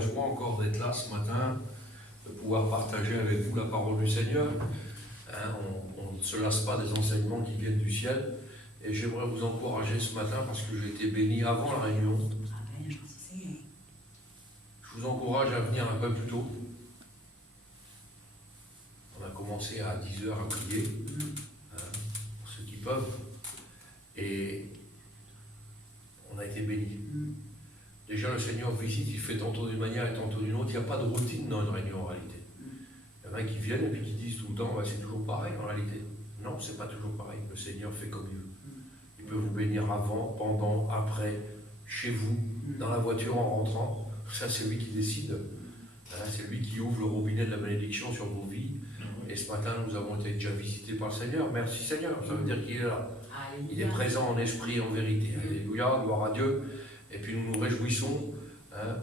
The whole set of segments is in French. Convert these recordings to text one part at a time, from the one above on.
Joie encore d'être là ce matin, de pouvoir partager avec vous la parole du Seigneur. On ne se lasse pas des enseignements qui viennent du ciel. Et j'aimerais vous encourager ce matin parce que j'ai été béni avant la réunion. Je vous encourage à venir un peu plus tôt. On a commencé à 10h à prier, pour ceux qui peuvent. Et on a été bénis. Déjà, le Seigneur visite, il fait tantôt d'une manière et tantôt d'une autre. Il n'y a pas de routine dans une réunion en réalité. Il y en a qui viennent et puis qui disent tout le temps, c'est toujours pareil en réalité. Non, c'est pas toujours pareil. Le Seigneur fait comme il veut. Il peut vous bénir avant, pendant, après, chez vous, dans la voiture en rentrant. Ça, c'est lui qui décide. C'est lui qui ouvre le robinet de la bénédiction sur vos vies. Et ce matin, nous avons été déjà visités par le Seigneur. Merci Seigneur. Ça veut dire qu'il est là. Il est présent en esprit et en vérité. Alléluia, gloire à Dieu. Et puis nous nous réjouissons,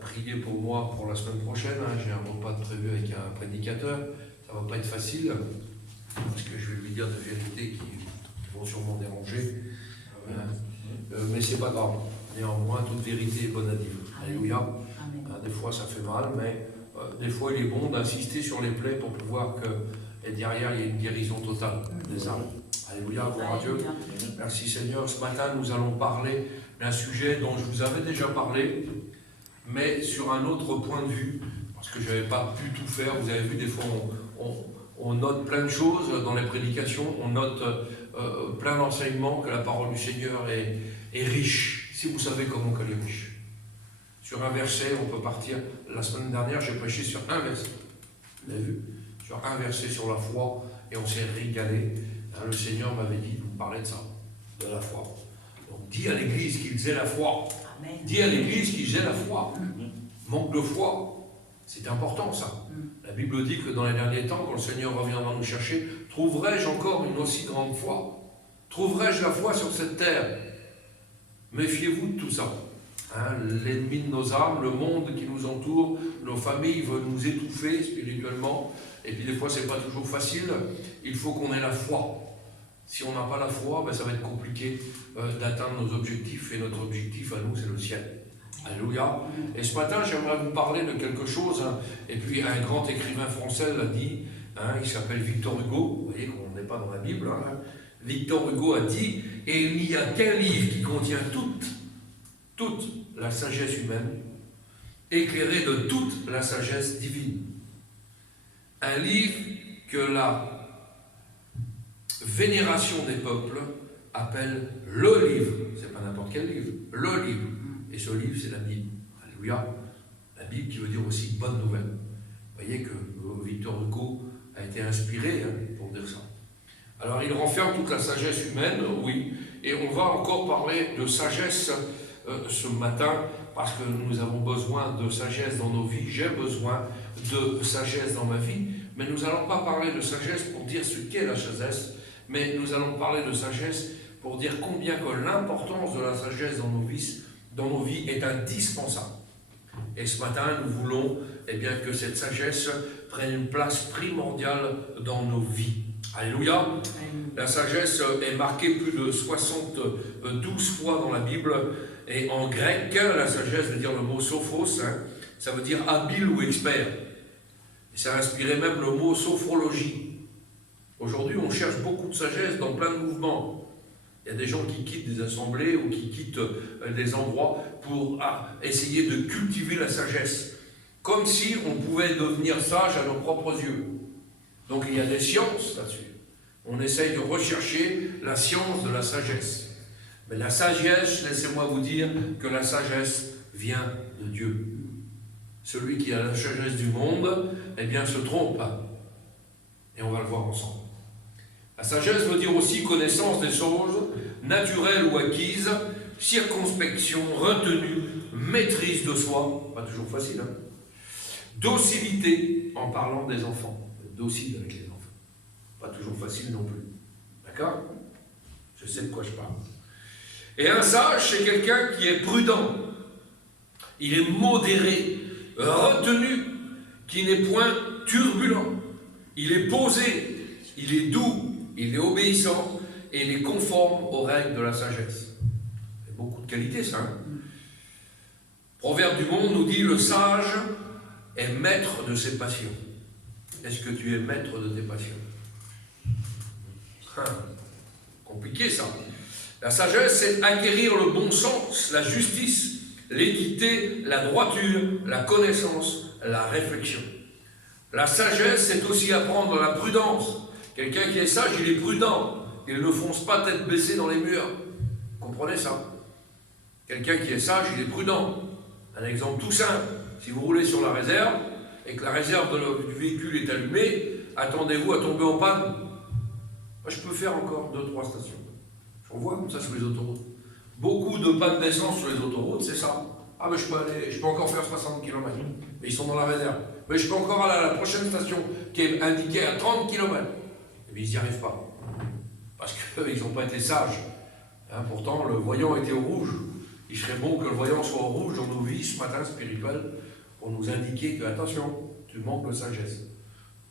priez pour moi pour la semaine prochaine, j'ai un repas de prévu avec un prédicateur, ça ne va pas être facile, parce que je vais lui dire des vérités qui vont sûrement déranger, mais c'est pas grave, néanmoins toute vérité est bonne à dire. Alléluia. Des fois ça fait mal, mais des fois il est bon d'insister sur les plaies pour pouvoir que, et derrière il y ait une guérison totale des âmes. Alléluia, gloire à Dieu. Merci Seigneur. Ce matin, nous allons parler d'un sujet dont je vous avais déjà parlé, mais sur un autre point de vue, parce que je n'avais pas pu tout faire. Vous avez vu, des fois, on note plein de choses dans les prédications, on note plein d'enseignements, que la parole du Seigneur est riche, si vous savez comment elle est riche. Sur un verset, on peut partir. La semaine dernière, j'ai prêché sur un verset. Vous avez vu? Sur un verset sur la foi, et on s'est régalé. Le Seigneur m'avait dit de vous parler de ça, de la foi. Donc, dis à l'Église qu'ils aient la foi. Amen. Dis à l'Église qu'ils aient la foi. Manque de foi, c'est important ça. La Bible dit que dans les derniers temps, quand le Seigneur reviendra nous chercher, trouverai-je encore une aussi grande foi? Trouverai-je la foi sur cette terre? Méfiez-vous de tout ça. L'ennemi de nos âmes, le monde qui nous entoure, nos familles veulent nous étouffer spirituellement. Et puis des fois, c'est pas toujours facile. Il faut qu'on ait la foi. Si on n'a pas la foi, ça va être compliqué d'atteindre nos objectifs. Et notre objectif à nous, c'est le ciel. Alléluia. Et ce matin, j'aimerais vous parler de quelque chose. Et puis, un grand écrivain français l'a dit. Il s'appelle Victor Hugo. Vous voyez qu'on n'est pas dans la Bible. Victor Hugo a dit, et il n'y a qu'un livre qui contient toute la sagesse humaine, éclairée de toute la sagesse divine. Un livre que la vénération des peuples appelle le livre. C'est pas n'importe quel livre, le livre. Et ce livre, c'est la Bible. Alléluia. La Bible qui veut dire aussi bonne nouvelle. Vous voyez que Victor Hugo a été inspiré pour dire ça. Alors, il renferme toute la sagesse humaine, oui. Et on va encore parler de sagesse ce matin, parce que nous avons besoin de sagesse dans nos vies. J'ai besoin de sagesse dans ma vie. Mais nous n'allons pas parler de sagesse pour dire ce qu'est la sagesse, mais nous allons parler de sagesse pour dire combien que l'importance de la sagesse dans nos vies est indispensable. Et ce matin, nous voulons que cette sagesse prenne une place primordiale dans nos vies. Alléluia. La sagesse est marquée plus de 72 fois dans la Bible. Et en grec, la sagesse veut dire le mot sophos, ça veut dire habile ou expert. Et ça a inspiré même le mot sophrologie. Aujourd'hui, on cherche beaucoup de sagesse dans plein de mouvements. Il y a des gens qui quittent des assemblées ou qui quittent des endroits pour essayer de cultiver la sagesse. Comme si on pouvait devenir sage à nos propres yeux. Donc il y a des sciences là-dessus. On essaye de rechercher la science de la sagesse. Mais la sagesse, laissez-moi vous dire que la sagesse vient de Dieu. Celui qui a la sagesse du monde, se trompe. Et on va le voir ensemble. La sagesse veut dire aussi connaissance des choses, naturelles ou acquises, circonspection, retenue, maîtrise de soi, pas toujours facile, docilité, en parlant des enfants, docile avec les enfants, pas toujours facile non plus. D'accord? Je sais de quoi je parle. Et un sage, c'est quelqu'un qui est prudent, il est modéré, retenu, qui n'est point turbulent, il est posé, il est doux, il est obéissant et il est conforme aux règles de la sagesse. C'est beaucoup de qualité ça. Proverbe du monde nous dit, le sage est maître de ses passions. Est-ce que tu es maître de tes passions? Compliqué ça. La sagesse, c'est acquérir le bon sens, la justice, l'équité, la droiture, la connaissance, la réflexion. La sagesse, c'est aussi apprendre la prudence. Quelqu'un qui est sage, il est prudent. Il ne fonce pas tête baissée dans les murs. Vous comprenez ça? Quelqu'un qui est sage, il est prudent. Un exemple tout simple. Si vous roulez sur la réserve et que la réserve du véhicule est allumée, attendez-vous à tomber en panne. Moi, je peux faire encore 2-3 stations. On voit comme ça sur les autoroutes. Beaucoup de pannes d'essence sur les autoroutes, c'est ça. Ah, mais je peux encore faire 60 km. Mais ils sont dans la réserve. Mais je peux encore aller à la prochaine station qui est indiquée à 30 km. Et bien, ils n'y arrivent pas. Parce qu'ils n'ont pas été sages. Hein, pourtant, le voyant était au rouge. Il serait bon que le voyant soit au rouge dans nos vies ce matin spirituel pour nous indiquer que, attention, tu manques de sagesse.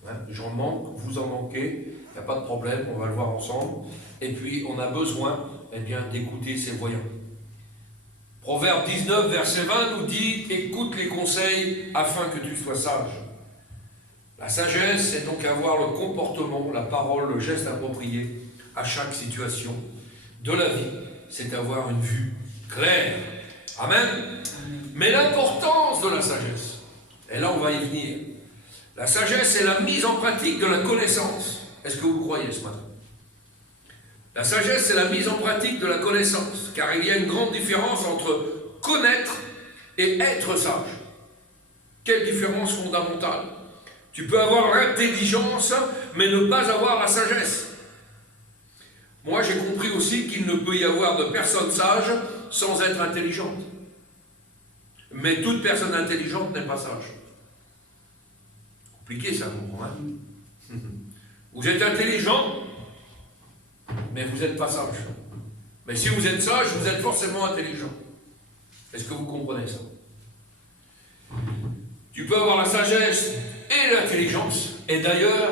Hein, j'en manque, vous en manquez, il n'y a pas de problème, on va le voir ensemble. Et puis, on a besoin d'écouter ces voyants. Proverbe 19, verset 20 nous dit « Écoute les conseils afin que tu sois sage ». La sagesse, c'est donc avoir le comportement, la parole, le geste approprié à chaque situation de la vie. C'est avoir une vue claire. Amen. Mais l'importance de la sagesse, et là on va y venir. La sagesse, c'est la mise en pratique de la connaissance. Est-ce que vous croyez ce matin? La sagesse, c'est la mise en pratique de la connaissance, car il y a une grande différence entre connaître et être sage. Quelle différence fondamentale! Tu peux avoir l'intelligence, mais ne pas avoir la sagesse. Moi, j'ai compris aussi qu'il ne peut y avoir de personne sage sans être intelligente. Mais toute personne intelligente n'est pas sage. Compliqué ça, vous comprenez? Vous êtes intelligent, mais vous n'êtes pas sage. Mais si vous êtes sage, vous êtes forcément intelligent. Est-ce que vous comprenez ça? Tu peux avoir la sagesse et l'intelligence, et d'ailleurs,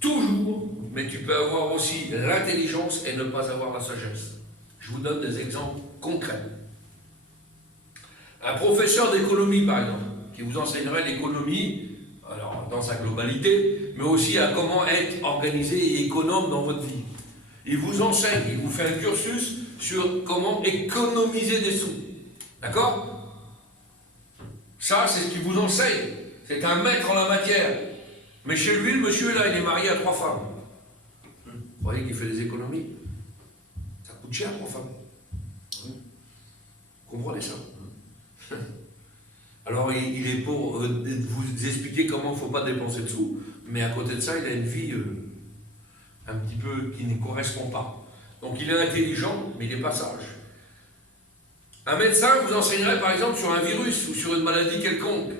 toujours, mais tu peux avoir aussi l'intelligence et ne pas avoir la sagesse. Je vous donne des exemples concrets. Un professeur d'économie, par exemple, qui vous enseignerait l'économie, alors dans sa globalité, mais aussi à comment être organisé et économe dans votre vie. Il vous enseigne, il vous fait un cursus sur comment économiser des sous. D'accord? Ça, c'est ce qu'il vous enseigne. C'est un maître en la matière. Mais chez lui, le monsieur, là, il est marié à 3 femmes. Vous voyez qu'il fait des économies? Ça coûte cher, 3 femmes. Vous comprenez ça? Alors, il est pour vous expliquer comment il ne faut pas dépenser de sous, mais à côté de ça, il a une vie un petit peu qui ne correspond pas. Donc, il est intelligent, mais il n'est pas sage. Un médecin vous enseignerait, par exemple, sur un virus ou sur une maladie quelconque.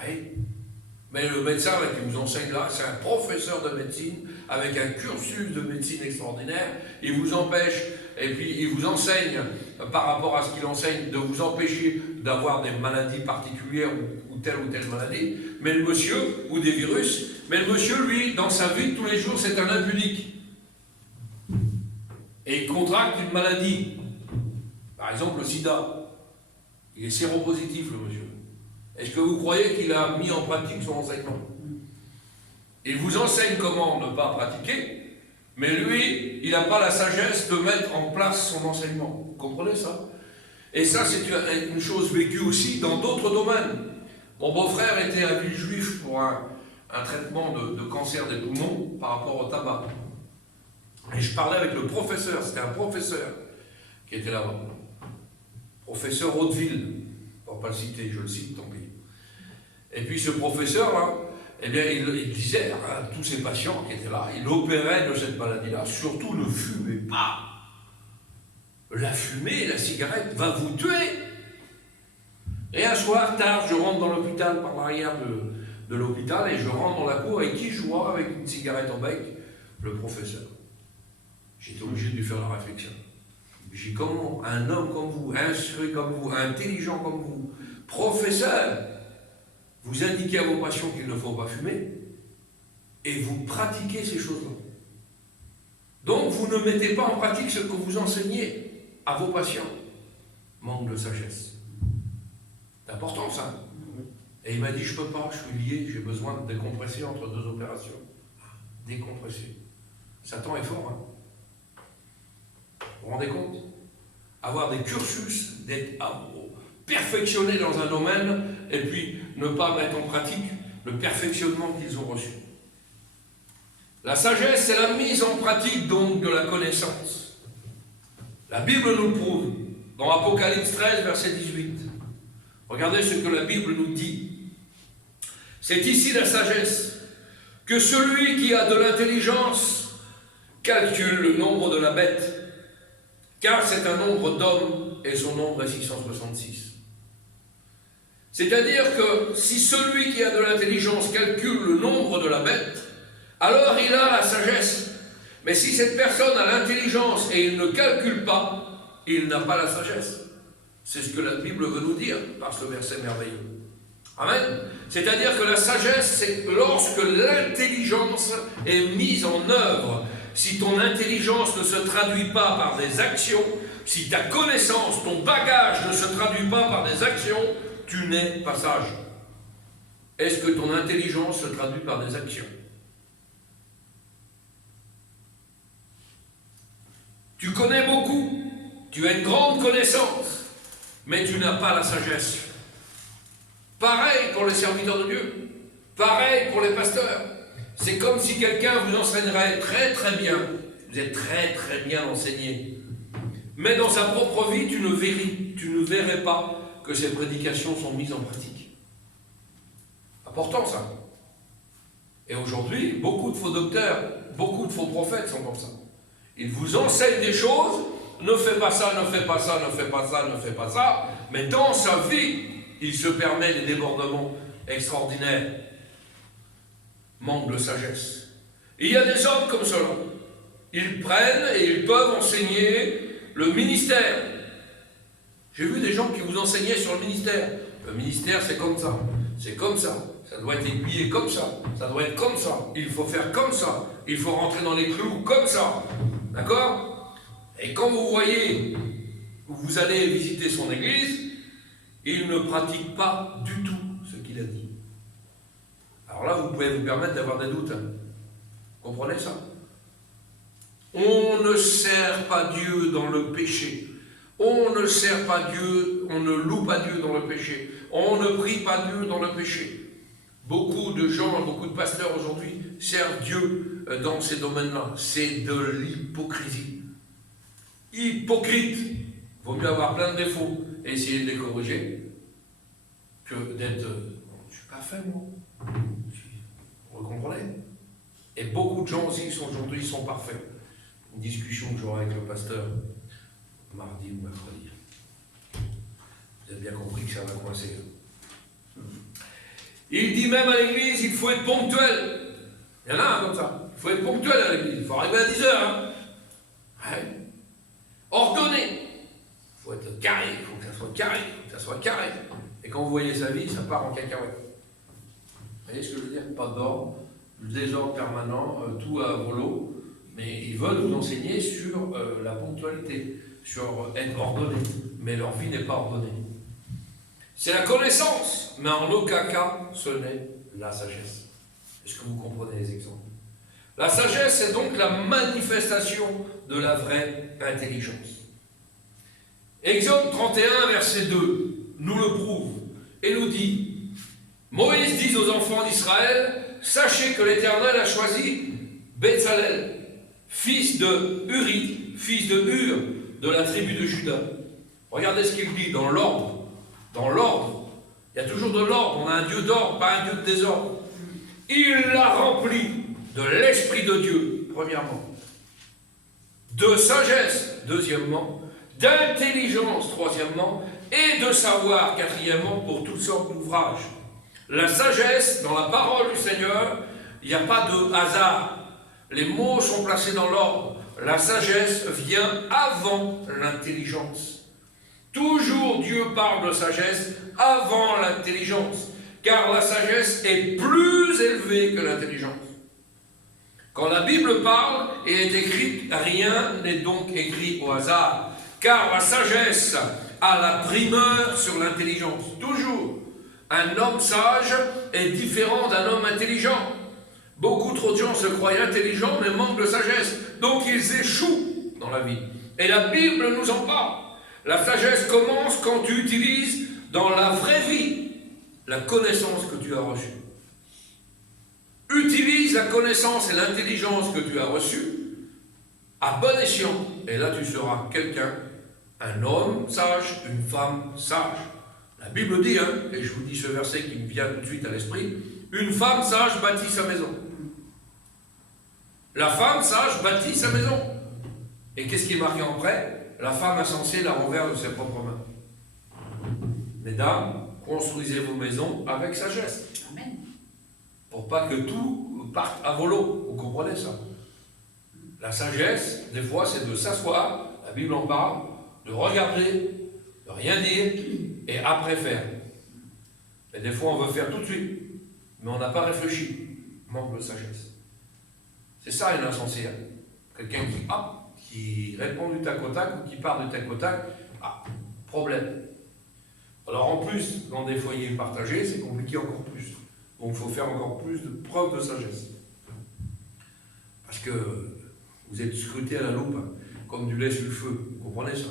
Oui. Mais le médecin qui vous enseigne là, c'est un professeur de médecine avec un cursus de médecine extraordinaire. Il vous empêche, et puis il vous enseigne, par rapport à ce qu'il enseigne, de vous empêcher d'avoir des maladies particulières ou telle maladie. Mais le monsieur, ou des virus, mais le monsieur, lui, dans sa vie de tous les jours, c'est un impudique. Et il contracte une maladie. Par exemple, le sida. Il est séropositif, le monsieur. Est-ce que vous croyez qu'il a mis en pratique son enseignement? Il vous enseigne comment ne pas pratiquer, mais lui, il n'a pas la sagesse de mettre en place son enseignement. Vous comprenez ça? Et ça, c'est une chose vécue aussi dans d'autres domaines. Mon beau-frère était à Villejuif pour un traitement de cancer des poumons par rapport au tabac. Et je parlais avec le professeur, c'était un professeur qui était là-bas. Professeur Hauteville, pour ne pas le citer, je le cite, tant pis. Et puis ce professeur-là, eh bien, il disait à tous ses patients qui étaient là, il opérait de cette maladie-là, surtout ne fumez pas. La fumée, la cigarette va vous tuer. Et un soir, tard, je rentre dans l'hôpital par l'arrière de l'hôpital et je rentre dans la cour et qui joue avec une cigarette en bec? Le professeur. J'étais obligé de lui faire la réflexion. J'ai dit, comment un homme comme vous, instruit comme vous, intelligent comme vous, professeur, vous indiquez à vos patients qu'il ne faut pas fumer et vous pratiquez ces choses-là. Donc vous ne mettez pas en pratique ce que vous enseignez à vos patients. manque de sagesse. C'est important ça. Et il m'a dit, je peux pas, je suis lié, j'ai besoin de décompresser entre deux opérations. Décompresser. Satan est fort, hein. Vous vous rendez compte? Avoir des cursus, d'être perfectionné dans un domaine, et puis ne pas mettre en pratique le perfectionnement qu'ils ont reçu. La sagesse, c'est la mise en pratique donc de la connaissance. La Bible nous le prouve, dans Apocalypse 13, verset 18. Regardez ce que la Bible nous dit. C'est ici la sagesse, que celui qui a de l'intelligence calcule le nombre de la bête, car c'est un nombre d'hommes et son nombre est 666. C'est-à-dire que si celui qui a de l'intelligence calcule le nombre de la bête, alors il a la sagesse. Mais si cette personne a l'intelligence et il ne calcule pas, il n'a pas la sagesse. C'est ce que la Bible veut nous dire par ce verset merveilleux. Amen. C'est-à-dire que la sagesse, c'est lorsque l'intelligence est mise en œuvre. Si ton intelligence ne se traduit pas par des actions, si ta connaissance, ton bagage ne se traduit pas par des actions, tu n'es pas sage. Est-ce que ton intelligence se traduit par des actions? Tu connais beaucoup, tu as une grande connaissance, mais tu n'as pas la sagesse. Pareil pour les serviteurs de Dieu, pareil pour les pasteurs. C'est comme si quelqu'un vous enseignerait très très bien, vous êtes très très bien enseigné, mais dans sa propre vie, tu ne verrais pas que ces prédications sont mises en pratique. Important ça. Et aujourd'hui, beaucoup de faux docteurs, beaucoup de faux prophètes sont comme ça. Ils vous enseignent des choses, ne fais pas ça, ne fais pas ça, ne fais pas ça, ne fais pas ça, mais dans sa vie, il se permet des débordements extraordinaires. Manque de sagesse. Et il y a des hommes comme cela. Ils prennent et ils peuvent enseigner le ministère. J'ai vu des gens qui vous enseignaient sur le ministère. Le ministère, c'est comme ça. C'est comme ça. Ça doit être aiguillé comme ça. Ça doit être comme ça. Il faut faire comme ça. Il faut rentrer dans les clous comme ça. D'accord? Et quand vous voyez, vous allez visiter son église, il ne pratique pas du tout ce qu'il a dit. Alors là, vous pouvez vous permettre d'avoir des doutes. Hein. Comprenez ça? On ne sert pas Dieu dans le péché. On ne sert pas Dieu, on ne loue pas Dieu dans le péché. On ne prie pas Dieu dans le péché. Beaucoup de gens, beaucoup de pasteurs aujourd'hui servent Dieu dans ces domaines-là. C'est de l'hypocrisie. Hypocrite. Il vaut mieux avoir plein de défauts et essayer de les corriger que d'être... je ne suis pas fait, moi. Vous comprenez? Et beaucoup de gens aussi aujourd'hui sont parfaits. Une discussion que j'aurai avec le pasteur mardi ou mercredi. Vous avez bien compris que ça va coincer. Il dit même à l'église, il faut être ponctuel. Il y en a un comme ça. Il faut être ponctuel à l'église. Il faut arriver à 10h. Hein. Ouais. Ordonné. Il faut être carré. Il faut que ça soit carré. Il faut que ça soit carré. Et quand vous voyez sa vie, ça part en cacahuète. Vous voyez ce que je veux dire? Pas d'ordre, désordre permanent, tout à volo. Mais ils veulent vous enseigner sur la ponctualité, sur être ordonné. Mais leur vie n'est pas ordonnée. C'est la connaissance, mais en aucun cas, ce n'est la sagesse. Est-ce que vous comprenez les exemples? La sagesse, c'est donc la manifestation de la vraie intelligence. Exode 31, verset 2, nous le prouve et nous dit, Moïse dit aux enfants d'Israël, sachez que l'Éternel a choisi Bezalel, fils de Uri, fils de Hur, de la tribu de Juda. Regardez ce qu'il dit dans l'ordre. Dans l'ordre. Il y a toujours de l'ordre. On a un Dieu d'ordre, pas un Dieu de désordre. Il l'a rempli de l'Esprit de Dieu, premièrement. De sagesse, deuxièmement. D'intelligence, troisièmement. Et de savoir, quatrièmement, pour toutes sortes d'ouvrages. La sagesse, dans la parole du Seigneur, il n'y a pas de hasard. Les mots sont placés dans l'ordre. La sagesse vient avant l'intelligence. Toujours Dieu parle de sagesse avant l'intelligence, car la sagesse est plus élevée que l'intelligence. Quand la Bible parle et est écrite, rien n'est donc écrit au hasard, car la sagesse a la primeur sur l'intelligence. Toujours. Un homme sage est différent d'un homme intelligent. Beaucoup trop de gens se croient intelligents mais manquent de sagesse. Donc ils échouent dans la vie. Et la Bible nous en parle. La sagesse commence quand tu utilises dans la vraie vie la connaissance que tu as reçue. Utilise la connaissance et l'intelligence que tu as reçue à bon escient. Et là tu seras quelqu'un, un homme sage, une femme sage. La Bible dit, et je vous dis ce verset qui me vient tout de suite à l'esprit, une femme sage bâtit sa maison. La femme sage bâtit sa maison. Et qu'est-ce qui est marqué en prêt? La femme insensée la renverse de ses propres mains. Mesdames, construisez vos maisons avec sagesse. Amen. Pour pas que tout parte à volo. Vous comprenez ça? La sagesse, des fois, c'est de s'asseoir, la Bible en parle, de regarder, de rien dire, et après faire. Et des fois, on veut faire tout de suite, mais on n'a pas réfléchi. Manque de sagesse. C'est ça une insensée. Quelqu'un qui répond du tac au tac, ou qui part du tac au tac, problème. Alors en plus, dans des foyers partagés, c'est compliqué encore plus. Donc il faut faire encore plus de preuves de sagesse. Parce que vous êtes scruté à la loupe, comme du lait sur le feu. Vous comprenez ça?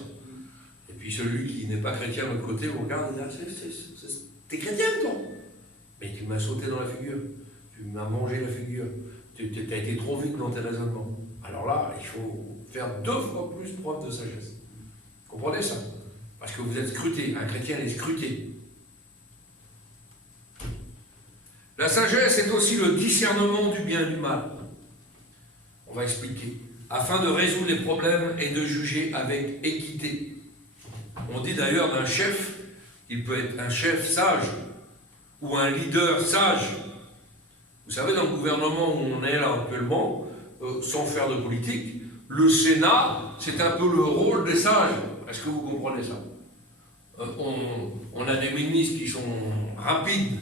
Et puis celui qui n'est pas chrétien de l'autre côté, vous regarde et dit, t'es chrétien toi? Mais tu m'as sauté dans la figure. Tu m'as mangé la figure. Tu as été trop vite dans tes raisonnements. Alors là, il faut faire 2 fois plus preuve de sagesse. Vous comprenez ça? Parce que vous êtes scruté. Un chrétien est scruté. La sagesse est aussi le discernement du bien et du mal. On va expliquer. Afin de résoudre les problèmes et de juger avec équité. On dit d'ailleurs d'un chef, il peut être un chef sage ou un leader sage. Vous savez, dans le gouvernement où on est là actuellement, sans faire de politique, le Sénat, c'est un peu le rôle des sages. Est-ce que vous comprenez ça? On a des ministres qui sont rapides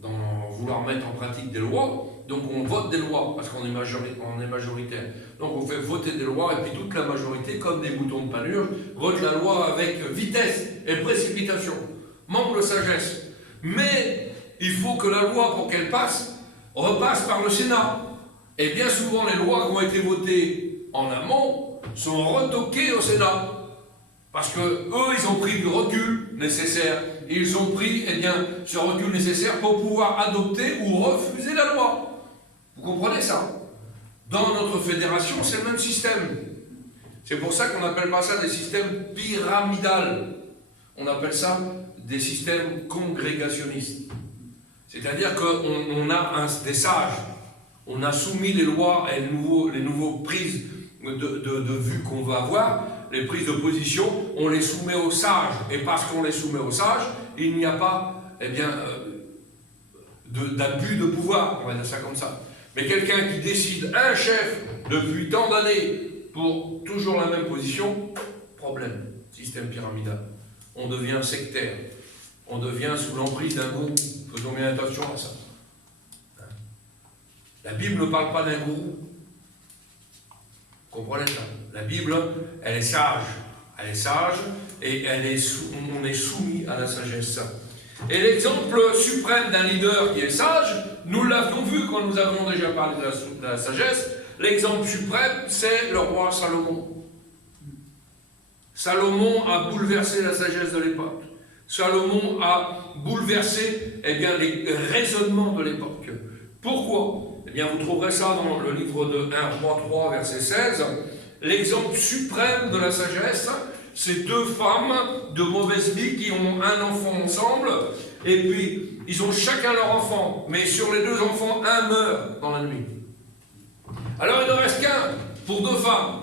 dans vouloir mettre en pratique des lois, donc on vote des lois, parce qu'on est majoritaire. Donc on fait voter des lois, et puis toute la majorité, comme des boutons de panurge, vote la loi avec vitesse et précipitation. Manque de sagesse. Mais il faut que la loi, pour qu'elle passe, repasse par le Sénat. Et bien souvent, les lois qui ont été votées en amont sont retoquées au Sénat. Parce que eux, ils ont pris du recul nécessaire. Ils ont pris, ce recul nécessaire pour pouvoir adopter ou refuser la loi. Vous comprenez ça? Dans notre fédération, c'est le même système. C'est pour ça qu'on appelle pas ça des systèmes pyramidales. On appelle ça des systèmes congrégationnistes. C'est-à-dire qu'on a des sages. On a soumis les lois et les nouveaux prises de vue qu'on va avoir, les prises de position, on les soumet aux sages. Et parce qu'on les soumet aux sages, il n'y a pas d'abus de pouvoir, on va dire ça comme ça. Mais quelqu'un qui décide, un chef, depuis tant d'années, pour toujours la même position, problème, système pyramidal. On devient sectaire, on devient sous l'emprise d'un gourou. Faisons bien attention à ça. La Bible ne parle pas d'un gourou. Comprenez ça? La Bible, elle est sage. Elle est sage et on est soumis à la sagesse. Et l'exemple suprême d'un leader qui est sage, nous l'avons vu quand nous avons déjà parlé de la sagesse. L'exemple suprême, c'est le roi Salomon. Salomon a bouleversé la sagesse de l'époque. Salomon a bouleversé les raisonnements de l'époque. Pourquoi? Vous trouverez ça dans le livre de 1 Roi 3, verset 16. L'exemple suprême de la sagesse, c'est 2 femmes de mauvaise vie qui ont un enfant ensemble, et puis ils ont chacun leur enfant, mais sur les 2 enfants, un meurt dans la nuit. Alors il ne reste qu'un pour 2 femmes,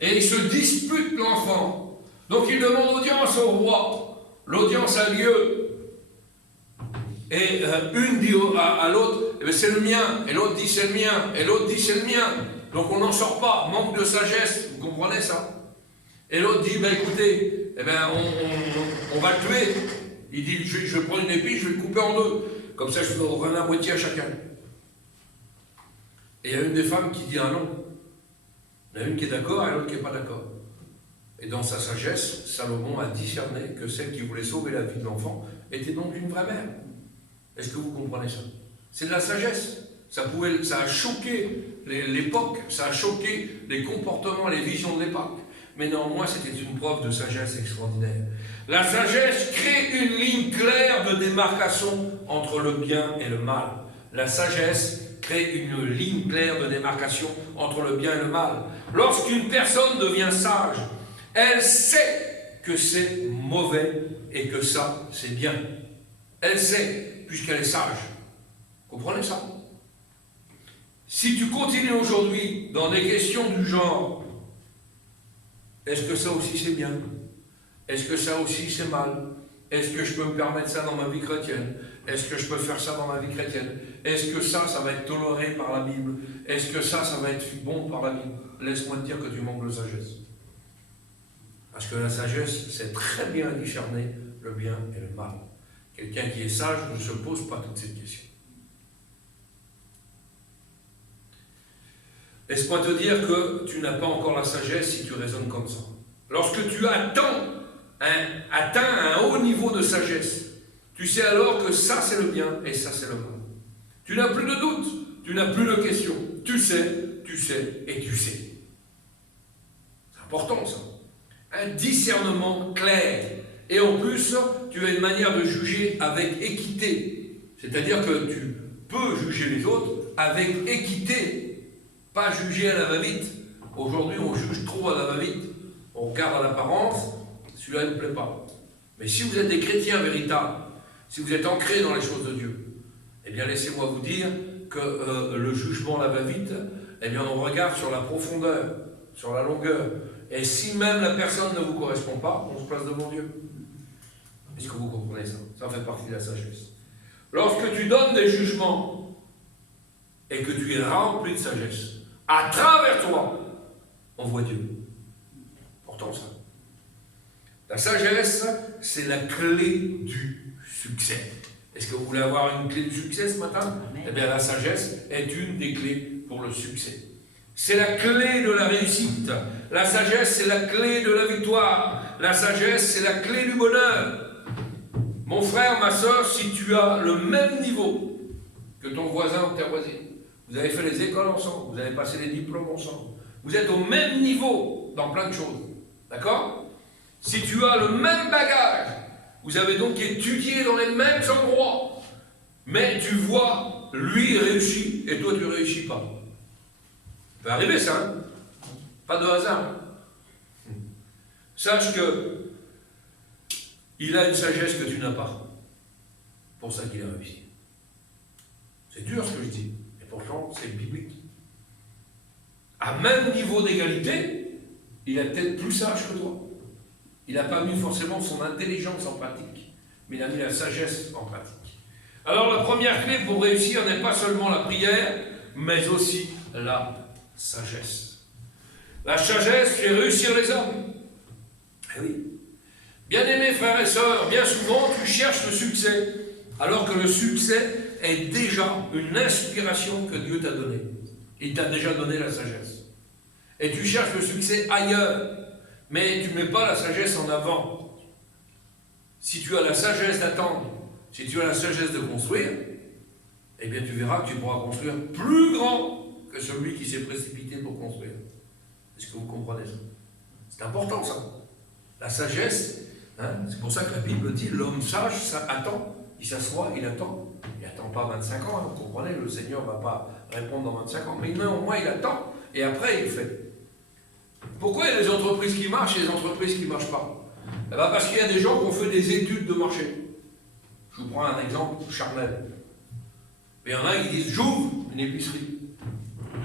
et ils se disputent l'enfant. Donc ils demandent audience au roi. L'audience a lieu, et une dit à l'autre, c'est le mien, et l'autre dit c'est le mien, et l'autre dit c'est le mien. Donc on n'en sort pas, manque de sagesse, vous comprenez ça? Et l'autre dit, écoutez, on va le tuer. Il dit, je vais prendre une épée, je vais le couper en 2. Comme ça, je vais donner la moitié à chacun. Et il y a une des femmes qui dit, ah non. Il y en a une qui est d'accord et l'autre qui n'est pas d'accord. Et dans sa sagesse, Salomon a discerné que celle qui voulait sauver la vie de l'enfant était donc une vraie mère. Est-ce que vous comprenez ça? C'est de la sagesse. Ça a choqué l'époque, ça a choqué les comportements, les visions de l'époque. Mais néanmoins, c'était une preuve de sagesse extraordinaire. La sagesse crée une ligne claire de démarcation entre le bien et le mal. La sagesse crée une ligne claire de démarcation entre le bien et le mal. Lorsqu'une personne devient sage, elle sait que c'est mauvais et que ça, c'est bien. Elle sait, puisqu'elle est sage. Comprenez ça? Si tu continues aujourd'hui dans des questions du genre, est-ce que ça aussi c'est bien? Est-ce que ça aussi c'est mal? Est-ce que je peux me permettre ça dans ma vie chrétienne? Est-ce que je peux faire ça dans ma vie chrétienne? Est-ce que ça va être toléré par la Bible? Est-ce que ça va être bon par la Bible? Laisse-moi te dire que tu manques de sagesse. Parce que la sagesse, c'est très bien discerner le bien et le mal. Quelqu'un qui est sage ne se pose pas toutes ces questions. Laisse-moi te dire que tu n'as pas encore la sagesse si tu raisonnes comme ça. Lorsque tu atteins un haut niveau de sagesse, tu sais alors que ça c'est le bien et ça c'est le mal. Tu n'as plus de doute, tu n'as plus de questions. Tu sais et tu sais. C'est important ça. Un discernement clair. Et en plus, tu as une manière de juger avec équité. C'est-à-dire que tu peux juger les autres avec équité. Pas juger à la va-vite. Aujourd'hui, on juge trop à la va-vite. On regarde à l'apparence, celui-là ne me plaît pas. Mais si vous êtes des chrétiens véritables, si vous êtes ancrés dans les choses de Dieu, eh bien laissez-moi vous dire que le jugement à la va-vite, eh bien on regarde sur la profondeur, sur la longueur. Et si même la personne ne vous correspond pas, on se place devant Dieu. Est-ce que vous comprenez ça? Ça fait partie de la sagesse. Lorsque tu donnes des jugements et que tu es rempli de sagesse, à travers toi, on voit Dieu. Pourtant ça. La sagesse, c'est la clé du succès. Est-ce que vous voulez avoir une clé du succès ce matin? Eh bien, la sagesse est une des clés pour le succès. C'est la clé de la réussite. La sagesse, c'est la clé de la victoire. La sagesse, c'est la clé du bonheur. Mon frère, ma soeur, si tu as le même niveau que ton voisin ou ta voisine, vous avez fait les écoles ensemble, vous avez passé les diplômes ensemble, vous êtes au même niveau dans plein de choses. D'accord? Si tu as le même bagage, vous avez donc étudié dans les mêmes endroits, mais tu vois, lui réussit et toi tu ne réussis pas. Ça peut arriver ça, hein? Pas de hasard. Sache que il a une sagesse que tu n'as pas. Pour ça qu'il a réussi. C'est dur ce que je dis, et pourtant c'est biblique. À même niveau d'égalité, il est peut-être plus sage que toi. Il n'a pas mis forcément son intelligence en pratique, mais il a mis la sagesse en pratique. Alors la première clé pour réussir n'est pas seulement la prière, mais aussi la sagesse. La sagesse fait réussir les hommes. Eh oui. Bien-aimés frères et sœurs, bien souvent tu cherches le succès, alors que le succès est déjà une inspiration que Dieu t'a donnée. Il t'a déjà donné la sagesse. Et tu cherches le succès ailleurs, mais tu ne mets pas la sagesse en avant. Si tu as la sagesse d'attendre, si tu as la sagesse de construire, eh bien tu verras que tu pourras construire plus grand que celui qui s'est précipité pour construire. Est-ce que vous comprenez ça? C'est important ça. La sagesse, hein, c'est pour ça que la Bible dit l'homme sage ça attend. Il s'assoit, il attend. Il n'attend pas 25 ans, hein, vous comprenez, le Seigneur ne va pas répondre dans 25 ans, mais au moins il attend, et après il fait. Pourquoi il y a des entreprises qui marchent et des entreprises qui ne marchent pas? Eh bien parce qu'il y a des gens qui ont fait des études de marché. Je vous prends un exemple charnel. Il y en a qui disent j'ouvre une épicerie.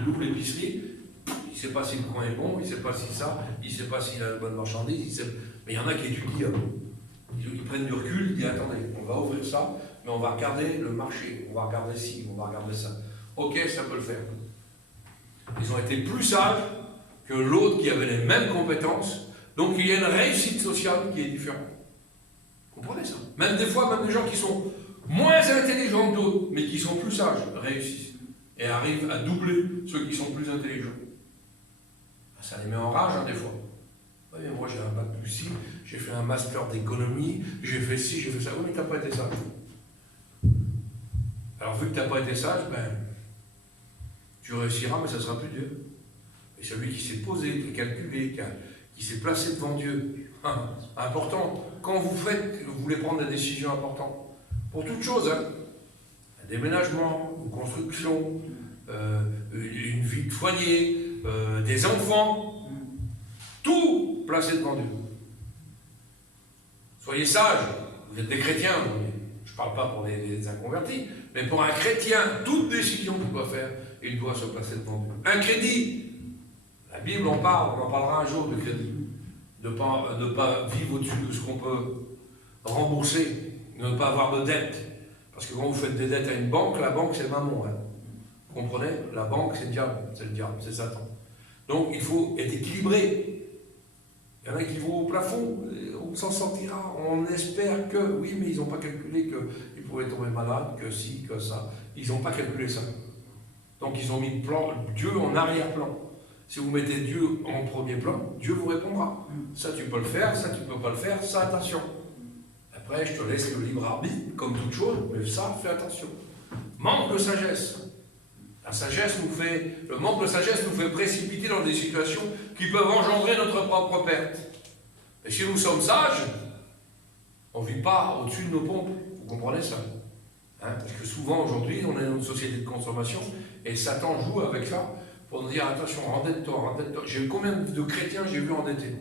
Il ouvre l'épicerie, il ne sait pas si le coin est bon, il ne sait pas si ça, il ne sait pas s'il a la bonne marchandise, mais il y en a qui étudient. Ils prennent du recul, ils disent attendez, on va ouvrir ça, mais on va regarder le marché, on va regarder ci, on va regarder ça. Ok, ça peut le faire. Ils ont été plus sages que l'autre qui avait les mêmes compétences, donc il y a une réussite sociale qui est différente. Vous comprenez ça? Même des fois, même des gens qui sont moins intelligents que d'autres, mais qui sont plus sages, réussissent et arrivent à doubler ceux qui sont plus intelligents. Ça les met en rage, hein, des fois. Oui, mais moi j'ai un bac plus ci, j'ai fait un master d'économie, j'ai fait ci, j'ai fait ça. Oui, mais tu n'as pas été sage. Alors, vu que tu n'as pas été sage, ben, tu réussiras, mais ça sera plus dur. Et celui qui s'est posé, qui a calculé, qui s'est placé devant Dieu, important, quand vous voulez prendre des décisions importantes, pour toute chose, hein, un déménagement, une construction, une vie de foyer, des enfants, tout placé devant Dieu. Soyez sages, vous êtes des chrétiens, je ne parle pas pour les inconvertis, mais pour un chrétien, toute décision qu'il doit faire, il doit se placer devant Dieu. Un crédit, la Bible en parle, on en parlera un jour de crédit. De ne pas vivre au-dessus de ce qu'on peut rembourser, de ne pas avoir de dette. Parce que quand vous faites des dettes à une banque, la banque c'est le mammon. Hein. Vous comprenez? La banque c'est le diable, c'est Satan. Donc il faut être équilibré. Il y en a qui vont au plafond, on s'en sortira, on espère que, oui, mais ils n'ont pas calculé qu'ils pouvaient tomber malades, que si, que ça. Ils n'ont pas calculé ça. Donc ils ont mis Dieu en arrière-plan. Si vous mettez Dieu en premier plan, Dieu vous répondra. Ça tu peux le faire, ça tu ne peux pas le faire, ça attention. Après je te laisse le libre arbitre, comme toute chose, mais ça fais attention. Manque de sagesse. Le manque de sagesse nous fait précipiter dans des situations qui peuvent engendrer notre propre perte. Et si nous sommes sages, on ne vit pas au-dessus de nos pompes. Vous comprenez ça? Hein? Parce que souvent aujourd'hui, on est dans une société de consommation et Satan joue avec ça pour nous dire attention, endette-toi. J'ai eu combien de chrétiens j'ai vu endettés?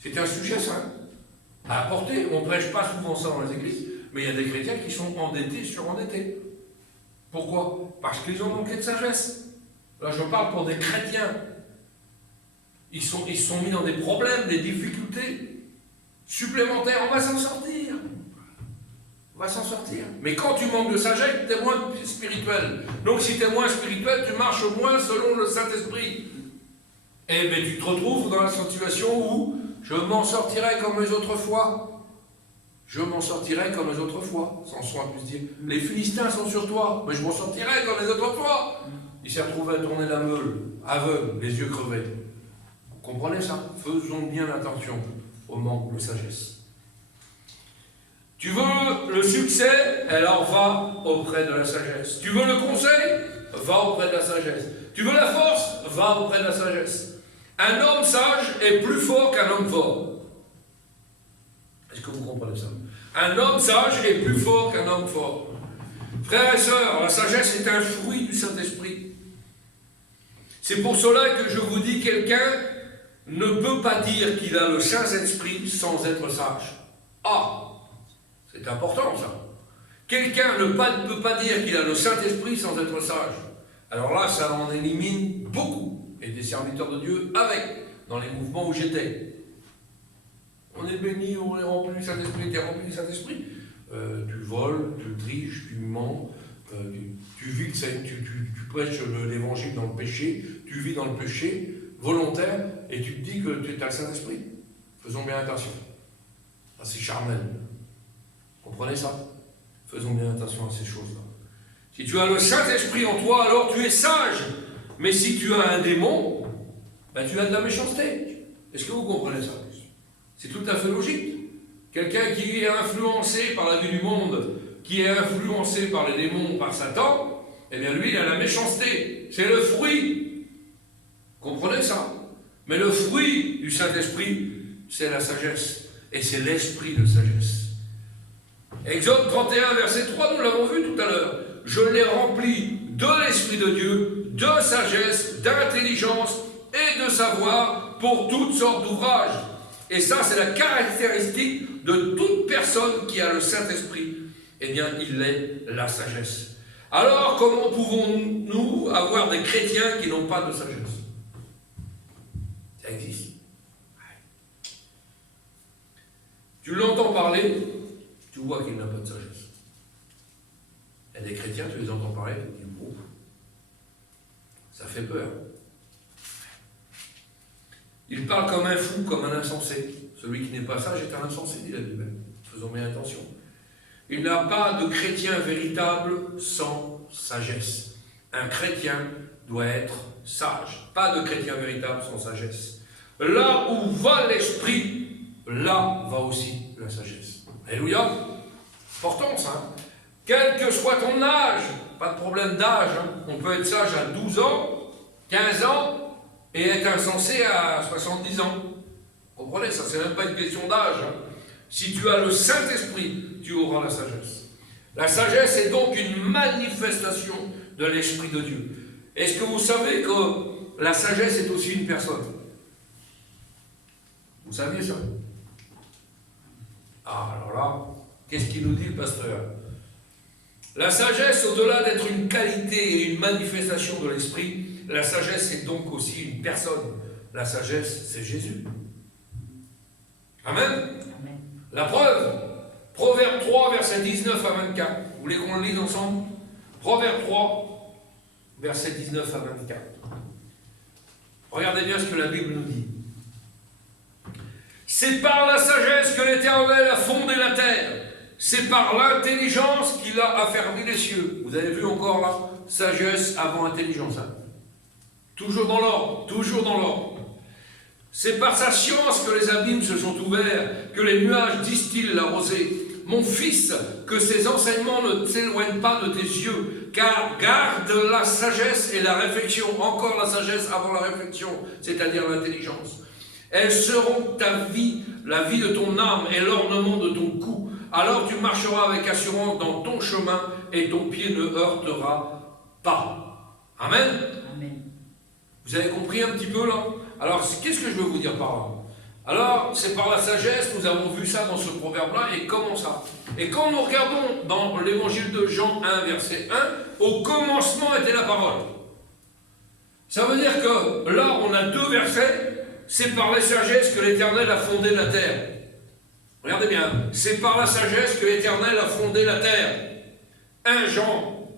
C'est un sujet ça à apporter. On ne prêche pas souvent ça dans les églises, mais il y a des chrétiens qui sont endettés, surendettés. Pourquoi? Parce qu'ils ont manqué de sagesse. Là, je parle pour des chrétiens. Ils sont mis dans des problèmes, des difficultés supplémentaires. On va s'en sortir. Mais quand tu manques de sagesse, tu es moins spirituel. Donc si tu es moins spirituel, tu marches moins selon le Saint-Esprit. Et bien tu te retrouves dans la situation où je m'en sortirai comme les autres fois. Sans soin puisse dire. Les Philistins sont sur toi, mais je m'en sortirai comme les autres fois. Il s'est retrouvé à tourner la meule, aveugle, les yeux crevés. Vous comprenez ça? Faisons bien attention au manque de sagesse. Tu veux le succès? Alors va auprès de la sagesse. Tu veux le conseil? Va auprès de la sagesse. Tu veux la force? Va auprès de la sagesse. Un homme sage est plus fort qu'un homme fort. Est-ce que vous comprenez ça? Un homme sage est plus fort qu'un homme fort. Frères et sœurs, la sagesse est un fruit du Saint-Esprit. C'est pour cela que je vous dis, quelqu'un ne peut pas dire qu'il a le Saint-Esprit sans être sage. Ah, c'est important ça. Quelqu'un ne peut pas dire qu'il a le Saint-Esprit sans être sage. Alors là, ça en élimine beaucoup. Et des serviteurs de Dieu dans les mouvements où j'étais. On est béni, on est rempli du Saint-Esprit, tu es rempli du Saint-Esprit. Tu voles, tu triches, tu mens, tu vis, tu prêches l'évangile dans le péché, tu vis dans le péché volontaire et tu te dis que tu as le Saint-Esprit. Faisons bien attention. Ça, c'est charnel. Comprenez ça? Faisons bien attention à ces choses-là. Si tu as le Saint-Esprit en toi, alors tu es sage. Mais si tu as un démon, ben tu as de la méchanceté. Est-ce que vous comprenez ça? C'est tout à fait logique. Quelqu'un qui est influencé par la vie du monde, qui est influencé par les démons, par Satan, eh bien lui, il a la méchanceté. C'est le fruit. Comprenez ça? Mais le fruit du Saint-Esprit, c'est la sagesse. Et c'est l'esprit de sagesse. Exode 31, verset 3, nous l'avons vu tout à l'heure. Je l'ai rempli de l'Esprit de Dieu, de sagesse, d'intelligence et de savoir pour toutes sortes d'ouvrages. Et ça, c'est la caractéristique de toute personne qui a le Saint-Esprit. Eh bien, il est la sagesse. Alors, comment pouvons-nous avoir des chrétiens qui n'ont pas de sagesse? Ça existe. Tu l'entends parler, tu vois qu'il n'a pas de sagesse. Il y a des chrétiens, tu les entends parler, tu dis, oh, ça fait peur. Il parle comme un fou, comme un insensé. Celui qui n'est pas sage est un insensé, dit la Bible. Faisons bien attention. Il n'y a pas de chrétien véritable sans sagesse. Un chrétien doit être sage. Pas de chrétien véritable sans sagesse. Là où va l'esprit, là va aussi la sagesse. Alléluia. Important ça. Hein. Quel que soit ton âge, pas de problème d'âge, hein. On peut être sage à 12 ans, 15 ans, et être insensé à 70 ans. Vous comprenez, ça c'est même pas une question d'âge. Hein. Si tu as le Saint-Esprit, tu auras la sagesse. La sagesse est donc une manifestation de l'Esprit de Dieu. Est-ce que vous savez que la sagesse est aussi une personne? Vous saviez ça? Ah, alors là, qu'est-ce qu'il nous dit le pasteur? La sagesse, au-delà d'être une qualité et une manifestation de l'Esprit, la sagesse est donc aussi une personne. La sagesse, c'est Jésus. Amen. Amen. La preuve, Proverbe 3, versets 19 à 24. Vous voulez qu'on le lise ensemble? Proverbe 3, versets 19 à 24. Regardez bien ce que la Bible nous dit. C'est par la sagesse que l'Éternel a fondé la terre. C'est par l'intelligence qu'il a affermi les cieux. Vous avez vu encore là? Sagesse avant intelligence. Hein? Toujours dans l'ordre, toujours dans l'ordre. C'est par sa science que les abîmes se sont ouverts, que les nuages distillent la rosée. Mon fils, que ces enseignements ne s'éloignent pas de tes yeux, car garde la sagesse et la réflexion, encore la sagesse avant la réflexion, c'est-à-dire l'intelligence. Elles seront ta vie, la vie de ton âme et l'ornement de ton cou. Alors tu marcheras avec assurance dans ton chemin et ton pied ne heurtera pas. Amen. Amen. Vous avez compris un petit peu là? Alors, qu'est-ce que je veux vous dire par là? Alors, c'est par la sagesse, nous avons vu ça dans ce proverbe-là, et comment ça? Et quand nous regardons dans l'évangile de Jean 1, verset 1, au commencement était la parole. Ça veut dire que là, on a deux versets, c'est par la sagesse que l'Éternel a fondé la terre. Regardez bien, c'est par la sagesse que l'Éternel a fondé la terre. 1 Jean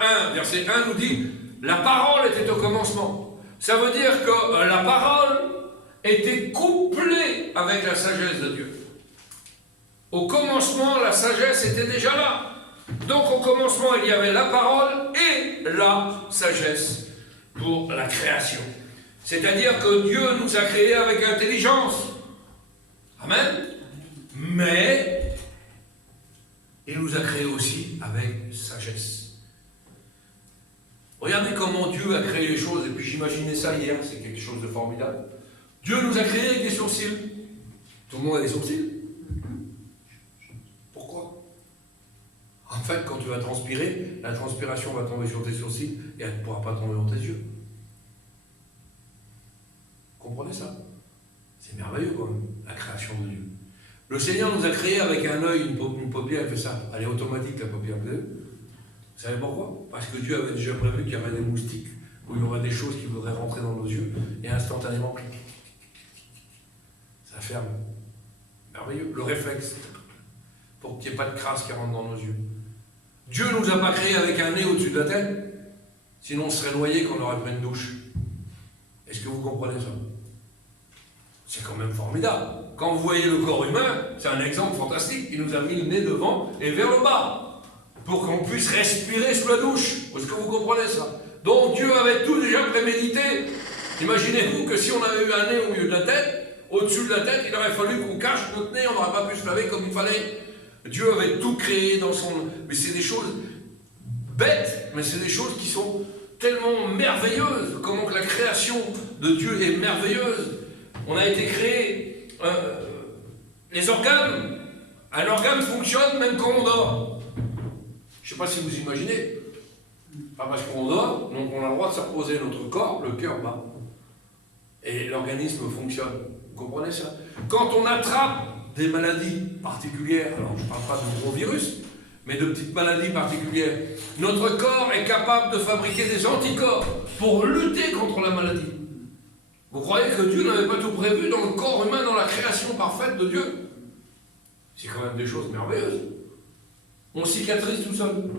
1, verset 1 nous dit, la parole était au commencement. Ça veut dire que la parole était couplée avec la sagesse de Dieu. Au commencement, la sagesse était déjà là. Donc au commencement, il y avait la parole et la sagesse pour la création. C'est-à-dire que Dieu nous a créés avec intelligence. Amen. Mais il nous a créés aussi avec sagesse. Regardez comment Dieu a créé les choses, et puis j'imaginais ça hier, c'est quelque chose de formidable. Dieu nous a créés avec des sourcils. Tout le monde a des sourcils. Pourquoi? En fait, quand tu vas transpirer, la transpiration va tomber sur tes sourcils et elle ne pourra pas tomber dans tes yeux. Vous comprenez ça? C'est merveilleux quand même, la création de Dieu. Le Seigneur nous a créés avec un œil, une paupière, elle fait ça. Elle est automatique la paupière. Vous savez pourquoi? Parce que Dieu avait déjà prévu qu'il y avait des moustiques, où il y aurait des choses qui voudraient rentrer dans nos yeux, et instantanément, ça ferme. Merveilleux, le réflexe, pour qu'il n'y ait pas de crasse qui rentre dans nos yeux. Dieu ne nous a pas créés avec un nez au-dessus de la tête, sinon on serait noyé quand on aurait pris une douche. Est-ce que vous comprenez ça? C'est quand même formidable. Quand vous voyez le corps humain, c'est un exemple fantastique. Il nous a mis le nez devant et vers le bas, pour qu'on puisse respirer sous la douche. Est-ce que vous comprenez ça? Donc Dieu avait tout déjà prémédité. Imaginez-vous que si on avait eu un nez au milieu de la tête, au-dessus de la tête, il aurait fallu qu'on cache notre nez, on n'aurait pas pu se laver comme il fallait. Dieu avait tout créé dans son... Mais c'est des choses bêtes, mais c'est des choses qui sont tellement merveilleuses. Comment que la création de Dieu est merveilleuse. On a été créé... les organes, un organe fonctionne même quand on dort. Je ne sais pas si vous imaginez, pas parce qu'on dort, donc on a le droit de se reposer notre corps, le cœur bat. Et l'organisme fonctionne. Vous comprenez ça? Quand on attrape des maladies particulières, alors je ne parle pas de gros virus, mais de petites maladies particulières, notre corps est capable de fabriquer des anticorps pour lutter contre la maladie. Vous croyez que Dieu n'avait pas tout prévu dans le corps humain, dans la création parfaite de Dieu? C'est quand même des choses merveilleuses. On cicatrise tout seul.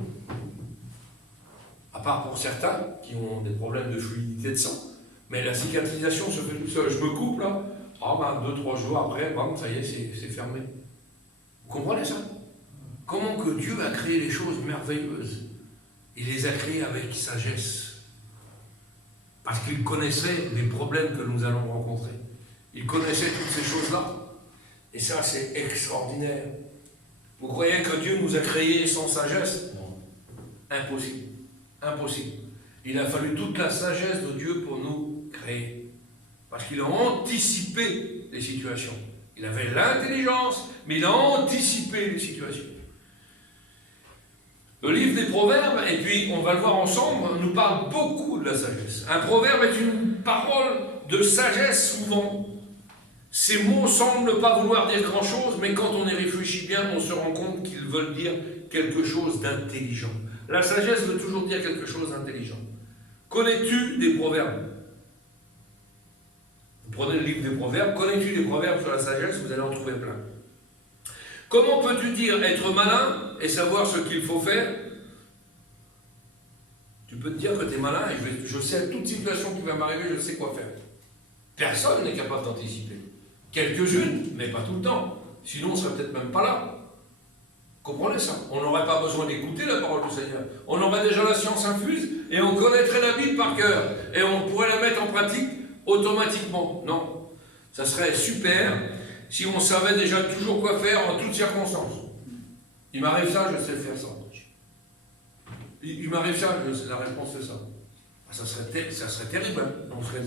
À part pour certains qui ont des problèmes de fluidité de sang. Mais la cicatrisation se fait tout seul. Je me coupe là, 2-3 jours après, ça y est, c'est fermé. Vous comprenez ça? Comment que Dieu a créé les choses merveilleuses? Il les a créées avec sagesse. Parce qu'il connaissait les problèmes que nous allons rencontrer. Il connaissait toutes ces choses-là. Et ça, c'est extraordinaire. Vous croyez que Dieu nous a créés sans sagesse? Non. Impossible. Impossible. Il a fallu toute la sagesse de Dieu pour nous créer. Parce qu'il a anticipé les situations. Il avait l'intelligence, mais il a anticipé les situations. Le livre des Proverbes, et puis on va le voir ensemble, nous parle beaucoup de la sagesse. Un proverbe est une parole de sagesse souvent. Ces mots semblent pas vouloir dire grand-chose, mais quand on y réfléchit bien, on se rend compte qu'ils veulent dire quelque chose d'intelligent. La sagesse veut toujours dire quelque chose d'intelligent. Connais-tu des proverbes? Vous prenez le livre des Proverbes, connais-tu des proverbes sur la sagesse? Vous allez en trouver plein. Comment peux-tu dire être malin et savoir ce qu'il faut faire? Tu peux te dire que tu es malin et je sais à toute situation qui va m'arriver, je sais quoi faire. Personne n'est capable d'anticiper. Quelques-unes, mais pas tout le temps. Sinon, on ne serait peut-être même pas là. Comprenez ça? On n'aurait pas besoin d'écouter la parole du Seigneur. On aurait déjà la science infuse et on connaîtrait la Bible par cœur. Et on pourrait la mettre en pratique automatiquement. Non. Ça serait super si on savait déjà toujours quoi faire en toutes circonstances. Il m'arrive ça, je sais faire ça. Il m'arrive ça, la réponse c'est ça. Ça serait terrible. Hein. On serait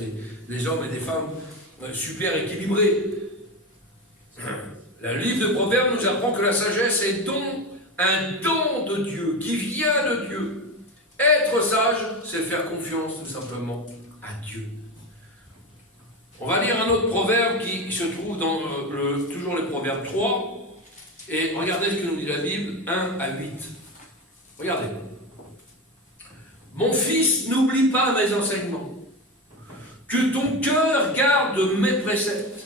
des hommes et des femmes super équilibrés. Le livre de Proverbes nous apprend que la sagesse est un don de Dieu, qui vient de Dieu. Être sage, c'est faire confiance tout simplement à Dieu. On va lire un autre proverbe qui se trouve dans toujours le proverbe 3. Et regardez ce que nous dit la Bible, 1 à 8. Regardez. Mon fils, n'oublie pas mes enseignements. Que ton cœur garde mes préceptes,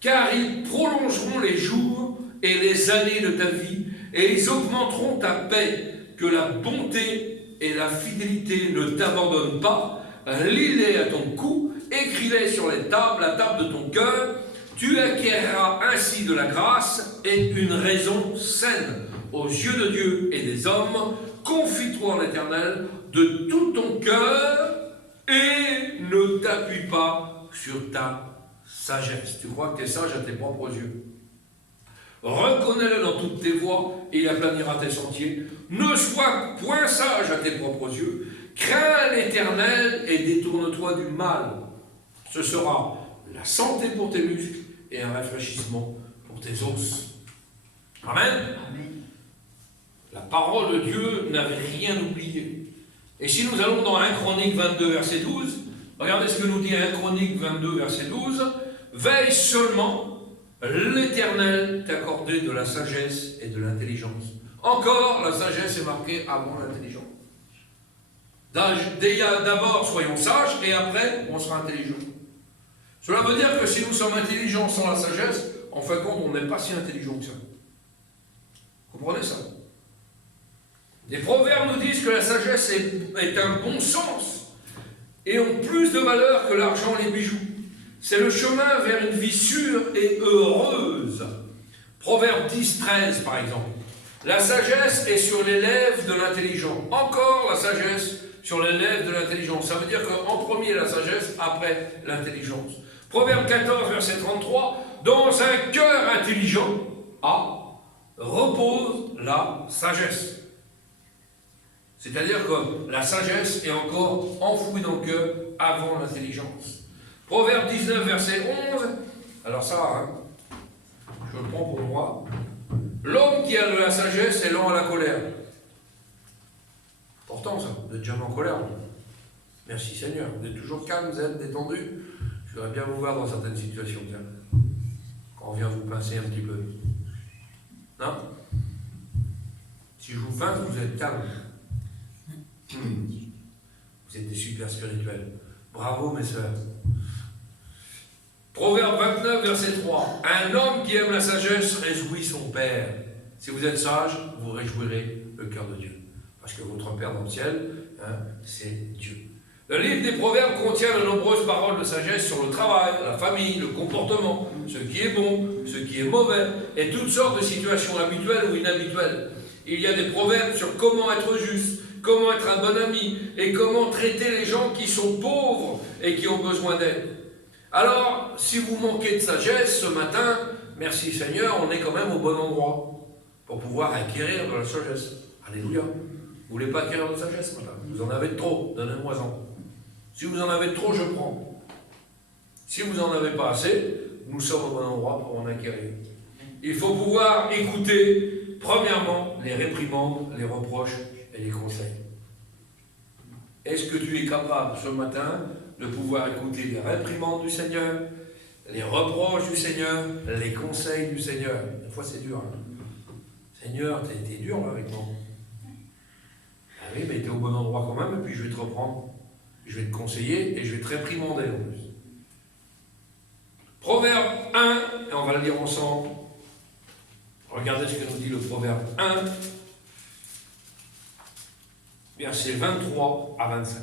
car ils prolongeront les jours et les années de ta vie, et ils augmenteront ta paix. Que la bonté et la fidélité ne t'abandonnent pas. Lis-les à ton cou, écris-les sur la table de ton cœur. Tu acquerras ainsi de la grâce et une raison saine aux yeux de Dieu et des hommes. Confie-toi en l'Éternel de tout ton cœur et ne t'appuie pas sur ta sagesse. Tu crois que tu es sage à tes propres yeux. Reconnais-le dans toutes tes voies et il aplanira tes sentiers. Ne sois point sage à tes propres yeux. Crains l'Éternel et détourne-toi du mal. Ce sera la santé pour tes muscles et un rafraîchissement pour tes os. Amen. Amen. La parole de Dieu n'avait rien oublié. Et si nous allons dans 1 Chronique 22, verset 12, regardez ce que nous dit 1 Chronique 22, verset 12. Veille seulement, l'Éternel t'accorder de la sagesse et de l'intelligence. Encore, la sagesse est marquée avant l'intelligence. D'abord, soyons sages, et après, on sera intelligents. Cela veut dire que si nous sommes intelligents sans la sagesse, en fin de compte, on n'est pas si intelligents que ça. Vous comprenez ça? Les proverbes nous disent que la sagesse est un bon sens et ont plus de valeur que l'argent et les bijoux. C'est le chemin vers une vie sûre et heureuse. Proverbe 10, 13 par exemple. La sagesse est sur les lèvres de l'intelligent. Encore la sagesse sur les lèvres de l'intelligence. Ça veut dire qu'en premier la sagesse, après l'intelligence. Proverbe 14, verset 33. Dans un cœur intelligent, repose la sagesse. C'est-à-dire que la sagesse est encore enfouie dans le cœur avant l'intelligence. Proverbe 19, verset 11. Alors ça, je le prends pour moi. L'homme qui a de la sagesse est lent à la colère. Important ça, vous n'êtes jamais en colère. Merci Seigneur. Vous êtes toujours calme, zen, détendu. Je voudrais bien vous voir dans certaines situations. Tiens. Quand on vient vous pincer un petit peu. Non? Si je vous pince, vous êtes calme. Vous êtes des super spirituels. Bravo mes sœurs. Proverbe 29, verset 3. Un homme qui aime la sagesse réjouit son Père. Si vous êtes sage, vous réjouirez le cœur de Dieu. Parce que votre Père dans le ciel, c'est Dieu. Le livre des Proverbes contient de nombreuses paroles de sagesse sur le travail, la famille, le comportement, ce qui est bon, ce qui est mauvais, et toutes sortes de situations habituelles ou inhabituelles. Il y a des proverbes sur comment être juste, comment être un bon ami, et comment traiter les gens qui sont pauvres et qui ont besoin d'aide. Alors, si vous manquez de sagesse ce matin, merci Seigneur, on est quand même au bon endroit pour pouvoir acquérir de la sagesse. Alléluia. Vous ne voulez pas acquérir de sagesse ce matin? Vous en avez trop, donnez-moi-en. Si vous en avez trop, je prends. Si vous n'en avez pas assez, nous sommes au bon endroit pour en acquérir. Il faut pouvoir écouter, premièrement, les réprimandes, les reproches et les conseils. Est-ce que tu es capable ce matin de pouvoir écouter les réprimandes du Seigneur, les reproches du Seigneur, les conseils du Seigneur? Des fois c'est dur. Hein. Seigneur, tu as été dur là, avec moi. Ah oui, mais tu es au bon endroit quand même, et puis je vais te reprendre. Je vais te conseiller et je vais te réprimander en plus. Proverbe 1, et on va le lire ensemble. Regardez ce que nous dit le Proverbe 1, versets 23 à 25.